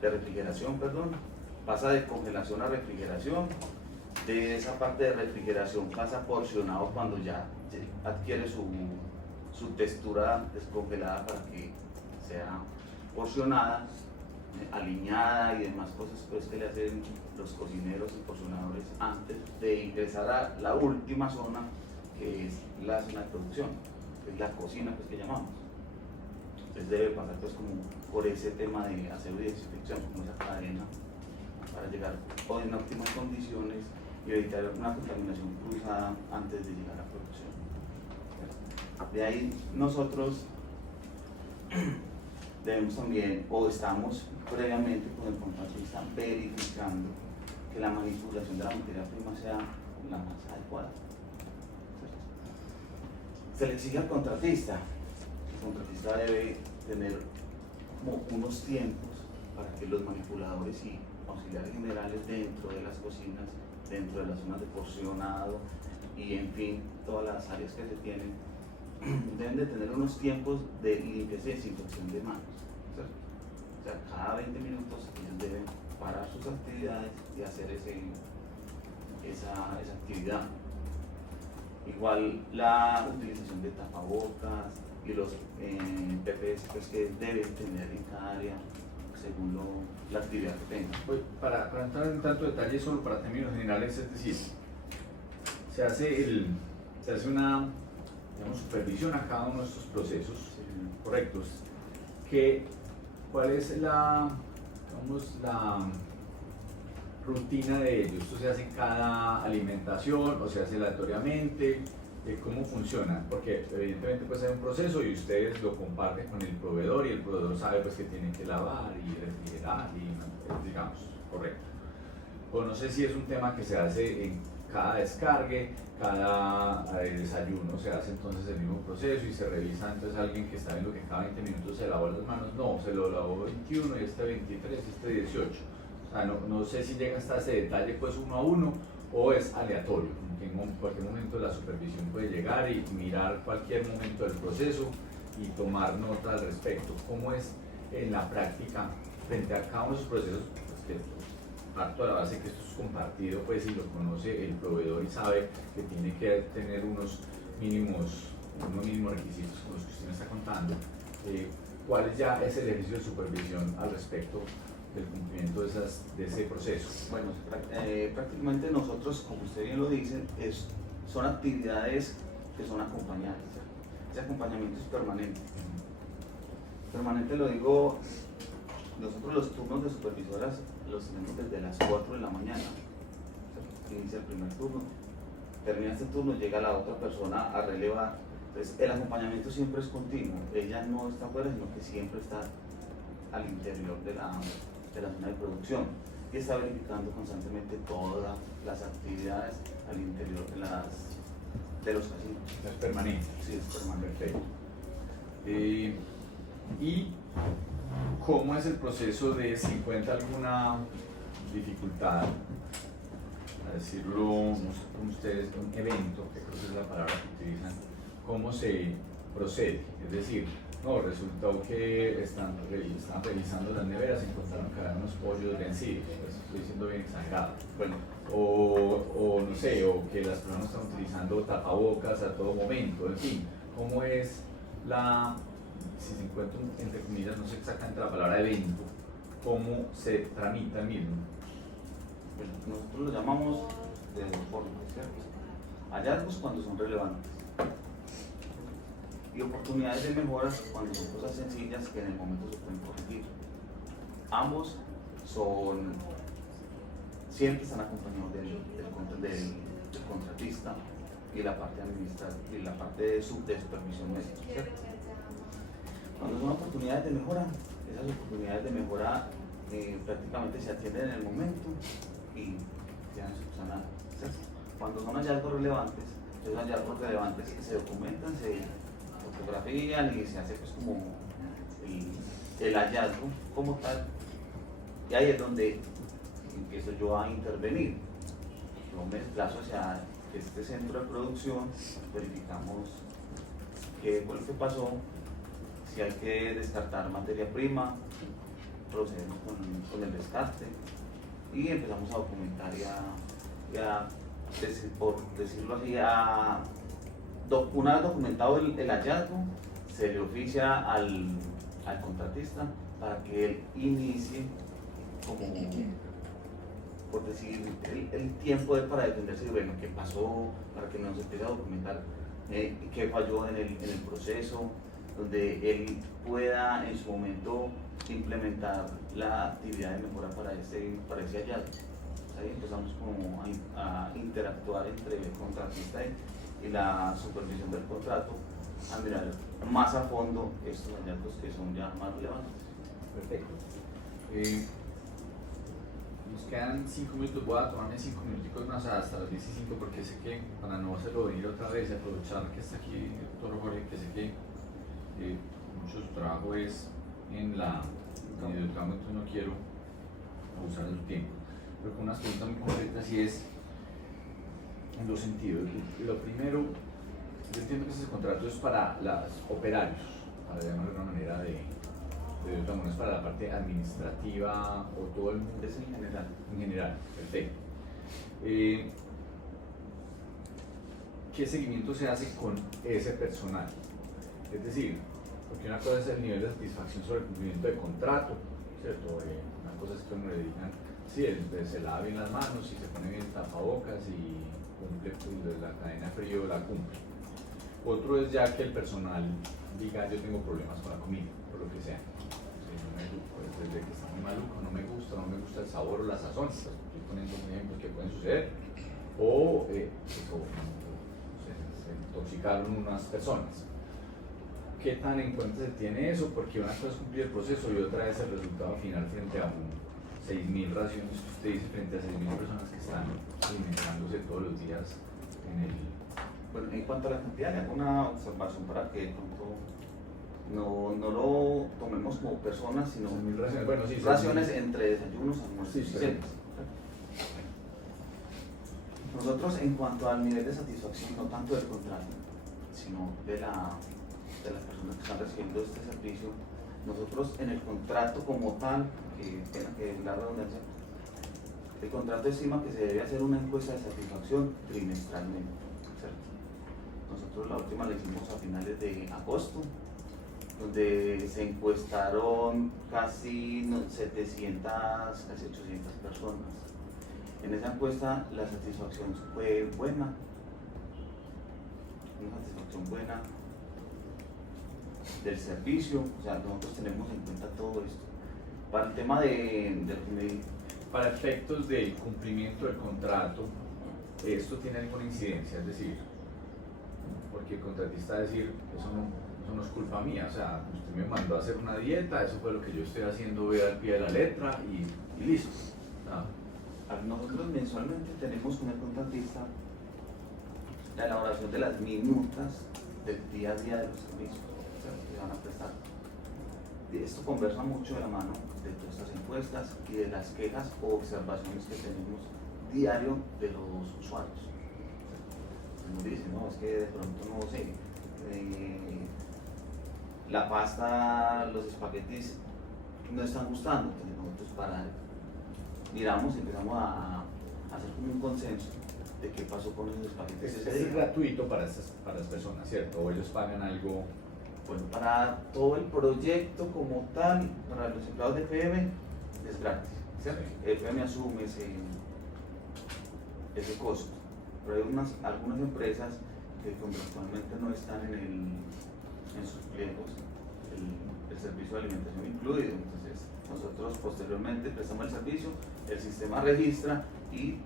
refrigeración, pasa de congelación a refrigeración. De esa parte de refrigeración pasa porcionado cuando ya adquiere su textura descongelada para que sea porcionada, aliñada y demás cosas pues, que le hacen los cocineros y porcionadores antes de ingresar a la última zona, que es la zona de producción, que es la cocina pues, que llamamos. Entonces debe pasar pues, como por ese tema de aseo y desinfección, como esa cadena, para llegar en óptimas condiciones y evitar una contaminación cruzada antes de llegar a producción. De ahí nosotros debemos también, o estamos previamente con el contratista verificando que la manipulación de la materia prima sea la más adecuada. Se le exige al contratista, el contratista debe tener como unos tiempos para que los manipuladores y auxiliares generales dentro de las cocinas, dentro de las zonas de porcionado y en fin, todas las áreas que se tienen, deben de tener unos tiempos de limpieza y desinfección de manos, ¿cierto? O sea, cada 20 minutos ellos deben parar sus actividades y hacer esa actividad. Igual la utilización de tapabocas y los PPS pues, que deben tener en cada área según la actividad que tengan. Para entrar en tanto detalle, solo para términos generales, es decir, se hace una, digamos, supervisión a cada uno de estos procesos correctos. ¿Cuál es la rutina de ellos? ¿Esto se hace en cada alimentación o se hace aleatoriamente? ¿Cómo funciona? Porque evidentemente pues hay un proceso y ustedes lo comparten con el proveedor y el proveedor sabe pues que tienen que lavar y refrigerar y digamos, correcto. O no sé si es un tema que se hace en cada descargue, cada desayuno se hace entonces el mismo proceso y se revisa entonces alguien que está viendo que cada 20 minutos se lavó las manos, no, se lo lavó 21 y este 23, este 18. O sea, no sé si llega hasta ese detalle pues uno a uno o es aleatorio, en cualquier momento la supervisión puede llegar y mirar cualquier momento del proceso y tomar nota al respecto. ¿Cómo es en la práctica frente a cada uno de esos procesos? Pues que parto de la base que esto es compartido pues y lo conoce el proveedor y sabe que tiene que tener unos mínimos requisitos con los que usted me está contando. ¿Cuál ya es el ejercicio de supervisión al respecto del cumplimiento de ese proceso? Bueno, prácticamente nosotros, como usted bien lo dice, son actividades que son acompañadas. Ese acompañamiento es permanente. Permanente lo digo, nosotros los turnos de supervisoras los tenemos desde las 4 de la mañana. Inicia el primer turno, termina este turno, llega la otra persona a relevar. Entonces el acompañamiento siempre es continuo. Ella no está afuera, sino que siempre está al interior de la zona de producción y está verificando constantemente todas las actividades al interior de los casinos. Es permanente. Sí, es permanente. Perfecto. ¿Y cómo es el proceso de si encuentra alguna dificultad, a decirlo, no sé cómo ustedes, un evento, que creo que es la palabra que utilizan, cómo se procede? Es decir, no, resultó que están revisando las neveras y encontraron que había unos pollos vencidos, pues estoy siendo bien exagerado. Bueno, o no sé, o que las personas están utilizando tapabocas a todo momento, en fin, ¿cómo es si se encuentra, entre comillas, no sé exactamente la palabra evento, cómo se tramita el mismo. Nosotros lo llamamos de dos formas, ¿cierto? Hallazgos cuando son relevantes y oportunidades de mejoras cuando son cosas sencillas que en el momento se pueden corregir. Ambos siempre están acompañados del contratista y la parte administrativa y la parte de supervisión médica, ¿cierto? Cuando son oportunidades de mejora, esas oportunidades de mejora prácticamente se atienden en el momento y quedan subsanadas, ¿cierto? Cuando son hallazgos relevantes, esos hallazgos relevantes se documentan, se fotografían y se hace pues como el hallazgo como tal, y ahí es donde empiezo yo a intervenir. Yo me desplazo hacia este centro de producción, verificamos qué fue lo que pasó, si hay que descartar materia prima, procedemos con el descarte y empezamos a documentar por decirlo así, una vez documentado el hallazgo, se le oficia al contratista para que él inicie como, por decir, el tiempo para defenderse y bueno, qué pasó, para que nos empiece a documentar qué falló en el proceso, donde él pueda en su momento implementar la actividad de mejora para ese hallazgo. Ahí empezamos como a interactuar entre el contratista y la supervisión del contrato, a mirar más a fondo estos hallazgos que son ya más relevantes. Perfecto. Nos quedan 5 minutos, voy a tomarme 5 minutos más hasta las 15 porque sé que para no hacerlo venir otra vez y aprovechar que está aquí el doctor Jorge, que sé que mucho de su trabajo es en el campo, entonces no quiero abusar de su tiempo. Pero con unas preguntas muy concretas y es en dos sentidos. Lo primero, yo entiendo que ese contrato es para los operarios, para llamarlo de una manera de otra manera, es para la parte administrativa o todo el mundo. Es en general. En general, perfecto. ¿Qué seguimiento se hace con ese personal? Es decir, porque una cosa es el nivel de satisfacción sobre el cumplimiento del contrato, ¿cierto? Una cosa es que uno le digan, sí, se lava bien las manos y se pone bien el tapabocas y cumple pues, la cadena frío, la cumple. Otro es ya que el personal diga, yo tengo problemas con la comida, por lo que sea. Desde que está muy maluco, no me gusta el sabor o la sazón, pues, estoy poniendo ejemplos que pueden suceder, o se intoxicaron unas personas. ¿Qué tan en cuenta se tiene eso? Porque una cosa es cumplir el proceso y otra es el resultado final frente a 6.000 raciones que usted dice, frente a 6.000 personas que están alimentándose todos los días en el... Bueno, en cuanto a la cantidad, le hago una observación para que de pronto no lo tomemos como personas, sino raciones, bueno, sí, raciones entre desayunos, almuerzos sí, y cenas. Nosotros, en cuanto al nivel de satisfacción, no tanto del contrato, sino de las personas que están recibiendo este servicio, nosotros en el contrato como tal, que la redundancia, el contrato estima que se debe hacer una encuesta de satisfacción trimestralmente, ¿cierto? Nosotros la última la hicimos a finales de agosto, donde se encuestaron casi 700, casi 800 personas. En esa encuesta la satisfacción fue buena, una satisfacción buena del servicio, o sea, nosotros tenemos en cuenta todo esto. Para el tema para efectos del cumplimiento del contrato, ¿esto tiene alguna incidencia? Es decir, porque el contratista va a decir, eso no es culpa mía, o sea, usted me mandó a hacer una dieta, eso fue lo que yo estoy haciendo, voy al pie de la letra y listo. Nosotros mensualmente tenemos con el contratista la elaboración de las minutas del día a día de los servicios que van a prestar. Esto conversa mucho de la mano de todas estas encuestas y de las quejas o observaciones que tenemos diario de los usuarios. Nos dicen, no, es que de pronto no sé, la pasta, los espaguetis no están gustando, entonces nosotros miramos y empezamos a hacer como un consenso de qué pasó con esos espaguetis. Es gratuito para las personas, ¿cierto? O ellos pagan algo. Bueno, para todo el proyecto como tal, para los empleados de FM, es gratis, ¿cierto? FM asume ese costo, pero hay algunas empresas que contractualmente no están en sus pliegos el servicio de alimentación incluido. Entonces nosotros posteriormente prestamos el servicio, el sistema registra y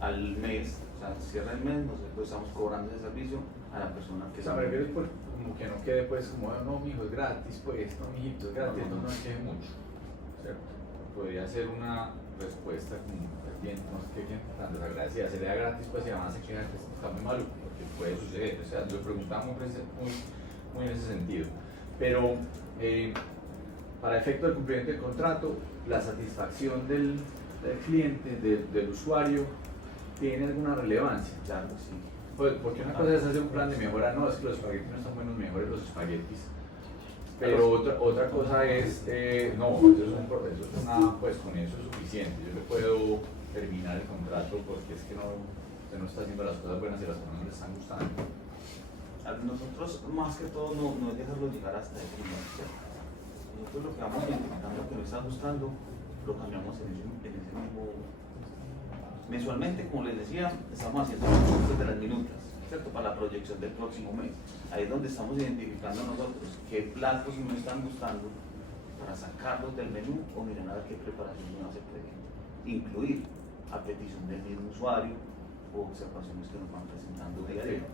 al mes, o sea, cierra el mes, nosotros estamos cobrando ese servicio a la persona que... O sea, me refiero como que no quede pues como, no, mi hijo es gratis, pues, no, mi hijito es gratis, no quede mucho, ¿cierto? Podría ser una respuesta como bien, no sé qué, tan desagradecida, se le da gratis, pues, y además se queda que está muy malo, porque puede suceder, o sea, lo preguntamos muy en ese sentido. Pero para efecto del cumplimiento del contrato, la satisfacción del cliente, del usuario, ¿tiene alguna relevancia? Claro, sí. Pues, porque una cosa es hacer un plan de mejora, no, es que los espaguetis no están buenos, mejores los espaguetis. Pero otra cosa es, no, eso es una, pues con eso es suficiente, yo le puedo terminar el contrato porque es que usted no está haciendo las cosas buenas y las cosas no le están gustando. A nosotros, más que todo, no es dejarlo llegar hasta ese nivel, ¿cierto? Nosotros lo que vamos identificando que no está gustando, lo cambiamos en ese mismo... Mensualmente, como les decía, estamos haciendo los costos de las minutas, ¿cierto? Para la proyección del próximo mes. Ahí es donde estamos identificando nosotros qué platos no están gustando para sacarlos del menú o mirar a ver qué preparación nueva se puede incluir a petición del mismo usuario o observaciones que nos van presentando día a día.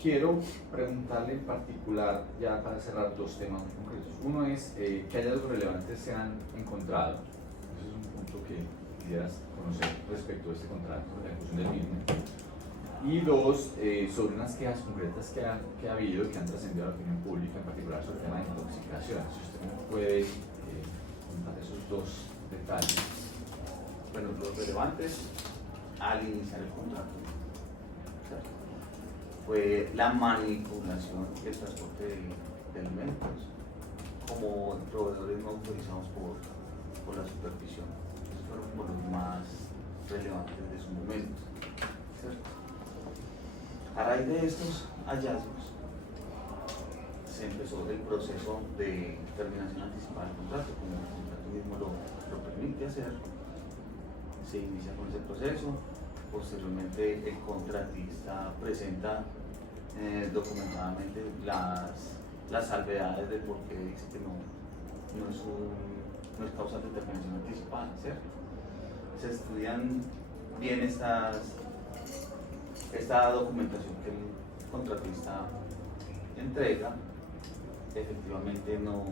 Quiero preguntarle en particular, ya para cerrar, dos temas muy concretos. Uno es qué hallazgos relevantes se han encontrado. Ese es un punto que quisieras conocer respecto a este contrato, la ejecución del mismo. Y dos, sobre unas quejas concretas que ha habido y que han trascendido a la opinión pública, en particular sobre el tema de intoxicación. Si usted me puede contar esos dos detalles. Bueno, los relevantes al iniciar el contrato, ¿cierto? Fue la manipulación y el transporte de alimentos como proveedores no autorizados por la supervisión. Esos fueron como los más relevantes de su momento, ¿cierto? A raíz de estos hallazgos se empezó el proceso de terminación anticipada del contrato, como el contrato mismo lo permite hacer. Se inicia con ese proceso, posteriormente el contratista presenta documentadamente las salvedades de por qué dice que no es causa de terminación anticipada, ¿cierto? Se estudian bien esta documentación que el contratista entrega, efectivamente no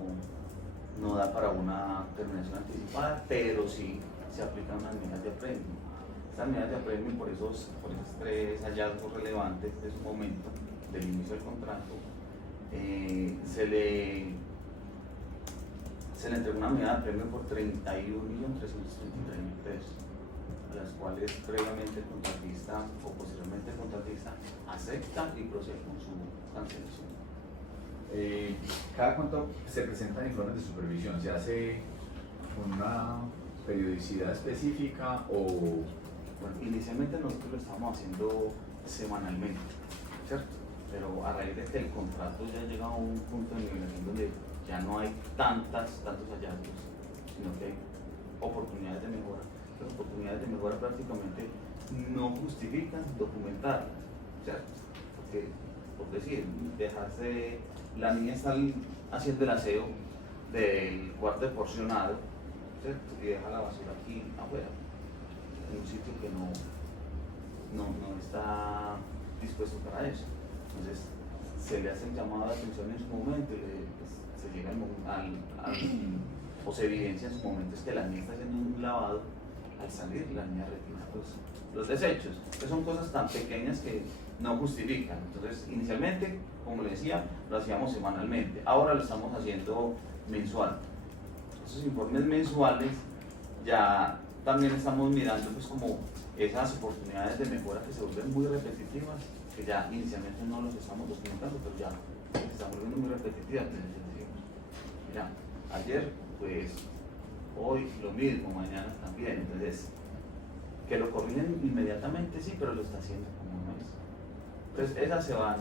da para una terminación anticipada, pero sí se aplican unas medidas de apremio. Estas medidas de apremio, por esos tres hallazgos relevantes de su momento, del inicio del contrato, se le entregó una medida de apremio por 31.333.000 pesos, a las cuales previamente el contratista o posteriormente el contratista acepta y procede con su cancelación. ¿Cada cuánto se presentan informes de supervisión? ¿Se hace con una periodicidad específica o...? Bueno, inicialmente nosotros lo estamos haciendo semanalmente, ¿cierto? Pero a raíz de que el contrato ya llega a un punto de nivelación donde ya no hay tantos hallazgos, sino que hay oportunidades de mejora. Las oportunidades de mejora prácticamente no justifican documentarlas, ¿cierto? Porque, por decir, la niña está haciendo el aseo del cuarto de porcionado, ¿cierto? Y deja la basura aquí afuera, en un sitio que no está dispuesto para eso. Entonces, se le hace el llamado de atención en su momento y se llega o se evidencia en su momento es que la niña está haciendo un lavado. Al salir, la niña retira los desechos, que son cosas tan pequeñas que no justifican. Entonces, inicialmente, como les decía, lo hacíamos semanalmente, ahora lo estamos haciendo mensual. Esos informes mensuales ya también estamos mirando pues como esas oportunidades de mejora que se vuelven muy repetitivas, que ya inicialmente no los estamos documentando, pero ya se están volviendo muy repetitivas. Entonces decimos, mira, ayer pues hoy lo mismo, mañana también. Entonces, que lo corrigen inmediatamente, sí, pero lo está haciendo como no es. Entonces, esas se van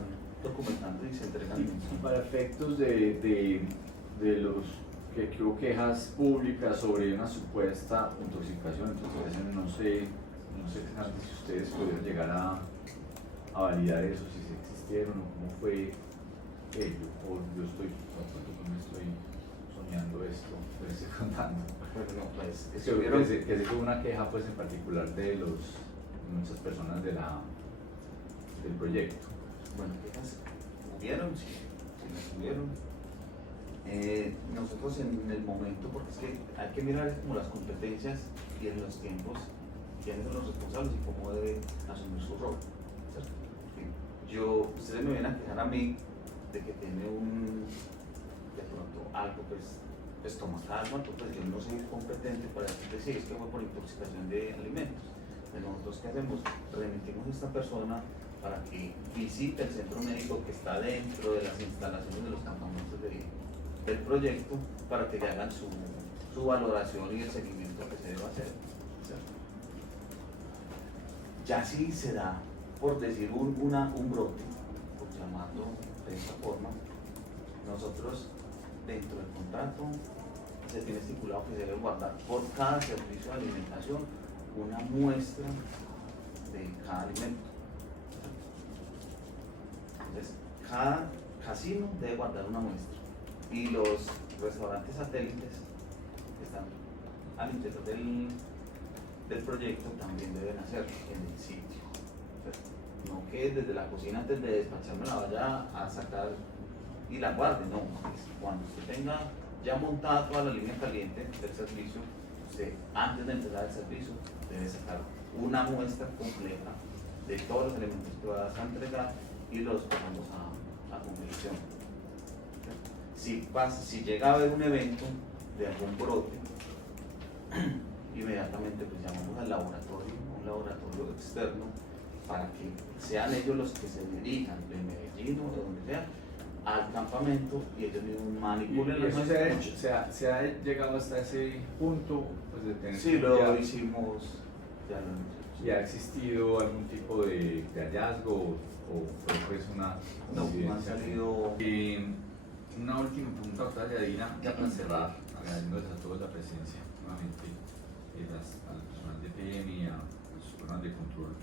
documentando y se entregan. Y para efectos de los que hubo quejas públicas sobre una supuesta intoxicación, entonces no sé exactamente si ustedes pudieron llegar a validar eso, si se existieron o cómo fue ello, o yo me estoy soñando esto, lo estoy contando. Bueno, pues, Que se fue una queja pues en particular de muchas personas del proyecto. Bueno, quejas hubieron, sí las hubieron. Nosotros en el momento, porque es que hay que mirar como las competencias y en los tiempos quiénes son los responsables y cómo debe asumir su rol, ¿cierto? Ustedes me vienen a quejar a mí de que tiene de pronto algo pues estomacal, pues yo no soy competente para decir es que fue por intoxicación de alimentos. Entonces nosotros ¿qué hacemos? Remitimos a esta persona para que visite el centro médico que está dentro de las instalaciones de los campamentos del proyecto para que le hagan su valoración y el seguimiento que se debe hacer, ¿cierto? Ya si se da, por decir un brote, por llamarlo de esta forma, nosotros dentro del contrato se tiene estipulado que se debe guardar por cada servicio de alimentación una muestra de cada alimento. Entonces, cada casino debe guardar una muestra y los restaurantes satélites que están al interior del proyecto también deben hacerlo en el sitio. No que desde la cocina antes de despacharme la vaya a sacar y la guarde, no. Cuando usted tenga ya montada toda la línea caliente del servicio, usted antes de empezar el servicio debe sacar una muestra completa de todos los elementos que vas a entregar y los pasamos a congelación. Si llega a haber un evento de algún brote, inmediatamente pues llamamos al laboratorio, un laboratorio externo, para que sean ellos los que se dirijan de Medellín o de donde sea al campamento y ellos mismos manipulen las muestras. ¿Se ha llegado hasta ese punto pues, de tener? Sí, lo hicimos, ya lo hemos hecho. ¿Y ha existido algún tipo de hallazgo o fue pues una no han salido? Una última pregunta, doctora Yadina, ya para cerrar, agradeciéndoles a todos la presencia nuevamente, al personal de PM y a los personas de control.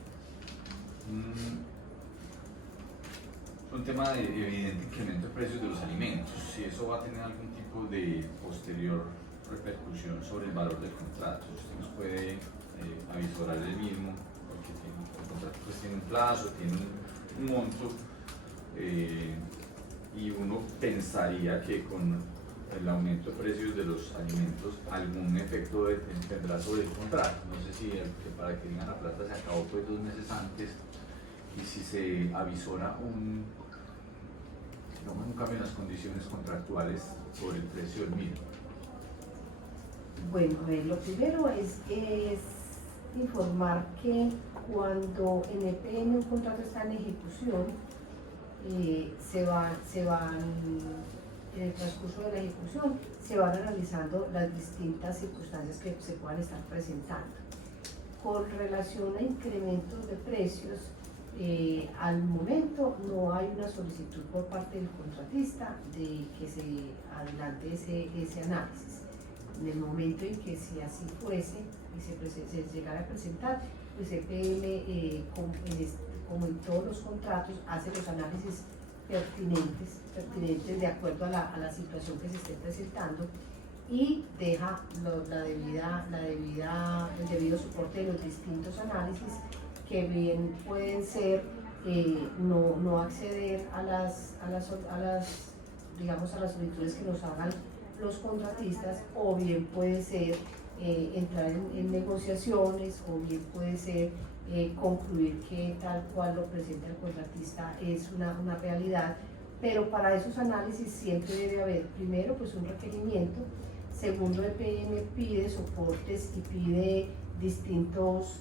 Un tema de evidente incremento de precios de los alimentos, si eso va a tener algún tipo de posterior repercusión sobre el valor del contrato, usted nos puede avisorar el mismo, porque el contrato pues tiene un plazo, tiene un monto, y uno pensaría que con el aumento de precios de los alimentos algún efecto tendrá sobre el contrato. No sé si que para que digan la plata se acabó pues 2 meses antes y si se avisora un cambio en las condiciones contractuales sobre el precio del mismo. Bueno, lo primero es informar que cuando en el PM un contrato está en ejecución, en el transcurso de la ejecución se van analizando las distintas circunstancias que se puedan estar presentando. Con relación a incrementos de precios, al momento no hay una solicitud por parte del contratista de que se adelante ese análisis. En el momento en que si así fuese y se llegara a presentar, pues EPM, como en todos los contratos, hace los análisis pertinentes de acuerdo a la situación que se esté presentando y deja el debido soporte de los distintos análisis que bien pueden ser no acceder a las solicitudes que nos hagan los contratistas, o bien puede ser entrar en negociaciones, o bien puede ser concluir que tal cual lo presenta el contratista es una realidad. Pero para esos análisis siempre debe haber, primero, pues un requerimiento. Segundo, el PM pide soportes y pide distintos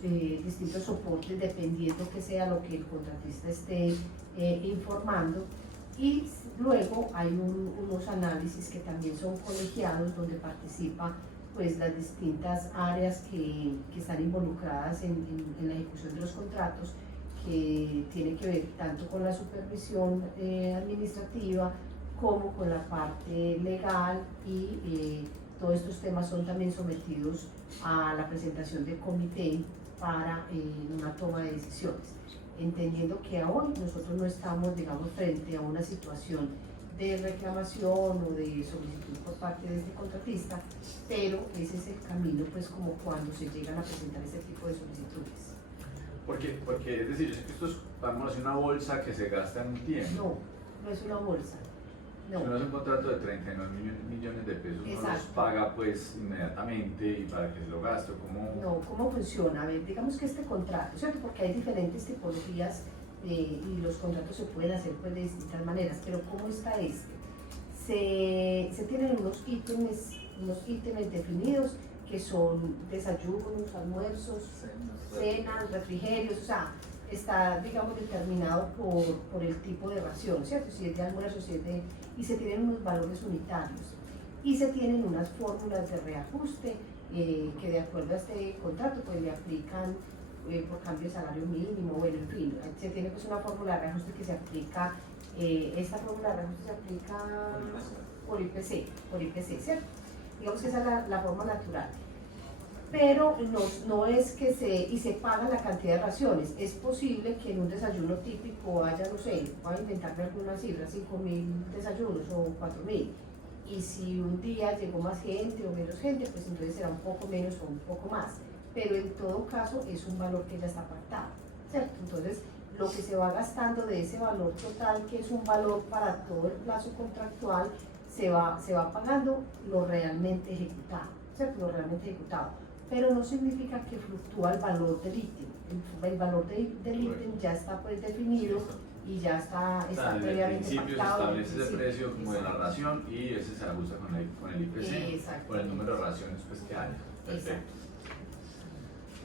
soportes dependiendo que sea lo que el contratista esté informando. Y luego hay unos análisis que también son colegiados, donde participa pues las distintas áreas que están involucradas en la ejecución de los contratos, que tiene que ver tanto con la supervisión administrativa como con la parte legal y todos estos temas son también sometidos a la presentación del comité para una toma de decisiones, entendiendo que aún nosotros no estamos, digamos, frente a una situación de reclamación o de solicitud por parte de este contratista, pero ese es el camino, pues, como cuando se llegan a presentar este tipo de solicitudes. Porque es decir, yo sé que esto es, vamos a decir, una bolsa que se gasta en un tiempo. No es una bolsa. No. Si uno hace un contrato de 39 millones de pesos, uno los Exacto. paga pues inmediatamente y para que se lo gaste, ¿cómo? No, ¿cómo funciona? A ver, digamos que este contrato, ¿cierto? Porque hay diferentes tipologías y los contratos se pueden hacer pues, de distintas maneras, pero ¿cómo está este? Se tienen unos ítems definidos que son desayunos, almuerzos, cenas, refrigerios, o sea, está, digamos, determinado por el tipo de ración, ¿cierto? Si es de almuerzo, si es de... y se tienen unos valores unitarios y se tienen unas fórmulas de reajuste que de acuerdo a este contrato pues le aplican por cambio de salario mínimo, bueno, en fin, se tiene pues una fórmula de reajuste que se aplica, esta fórmula de reajuste se aplica por IPC, ¿cierto? Digamos que esa es la forma natural. Pero no es que se paga la cantidad de raciones. Es posible que en un desayuno típico haya, no sé, voy a inventarme alguna cifra, 5.000 desayunos o 4.000. Y si un día llegó más gente o menos gente, pues entonces será un poco menos o un poco más. Pero en todo caso es un valor que ya está pactado, ¿cierto? Entonces lo que se va gastando de ese valor total, que es un valor para todo el plazo contractual, se va pagando lo realmente ejecutado, ¿cierto? Lo realmente ejecutado. Pero no significa que fluctúa el valor del ítem. El valor del ítem ya está pues definido y ya está previamente pactado. Desde el principio se establece ese precio como de la ración y ese se ajusta con el IPC, con el número de raciones pues, que haya. Perfecto.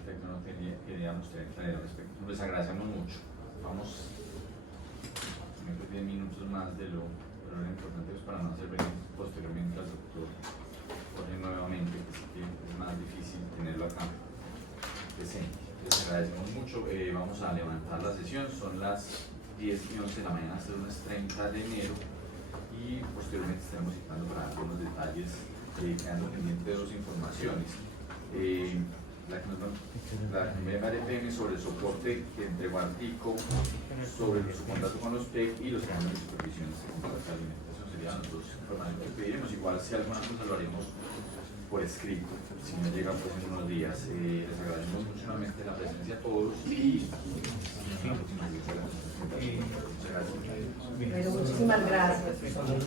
Perfecto, no queríamos tener claridad al respecto. Les agradecemos mucho. Vamos 10 minutos más de lo importante es para no hacer venir posteriormente al doctor Jorge nuevamente, que sí que es más difícil tenerlo acá presente. Les agradecemos mucho. Vamos a levantar la sesión, son las 10:11 de la mañana, hasta el lunes 30 de enero y posteriormente estaremos citando para algunos detalles, quedando pendiente de dos informaciones. La primera de PM sobre el soporte que entregó Artico sobre su contrato con los PEC y los planes de supervisión de contrato de alimentación serían las dos informaciones que pediremos. Igual si alguna cosa lo haremos por escrito, si no llega pues en unos días. Les agradecemos mucho nuevamente la presencia a todos y muchas gracias. Pero muchísimas gracias.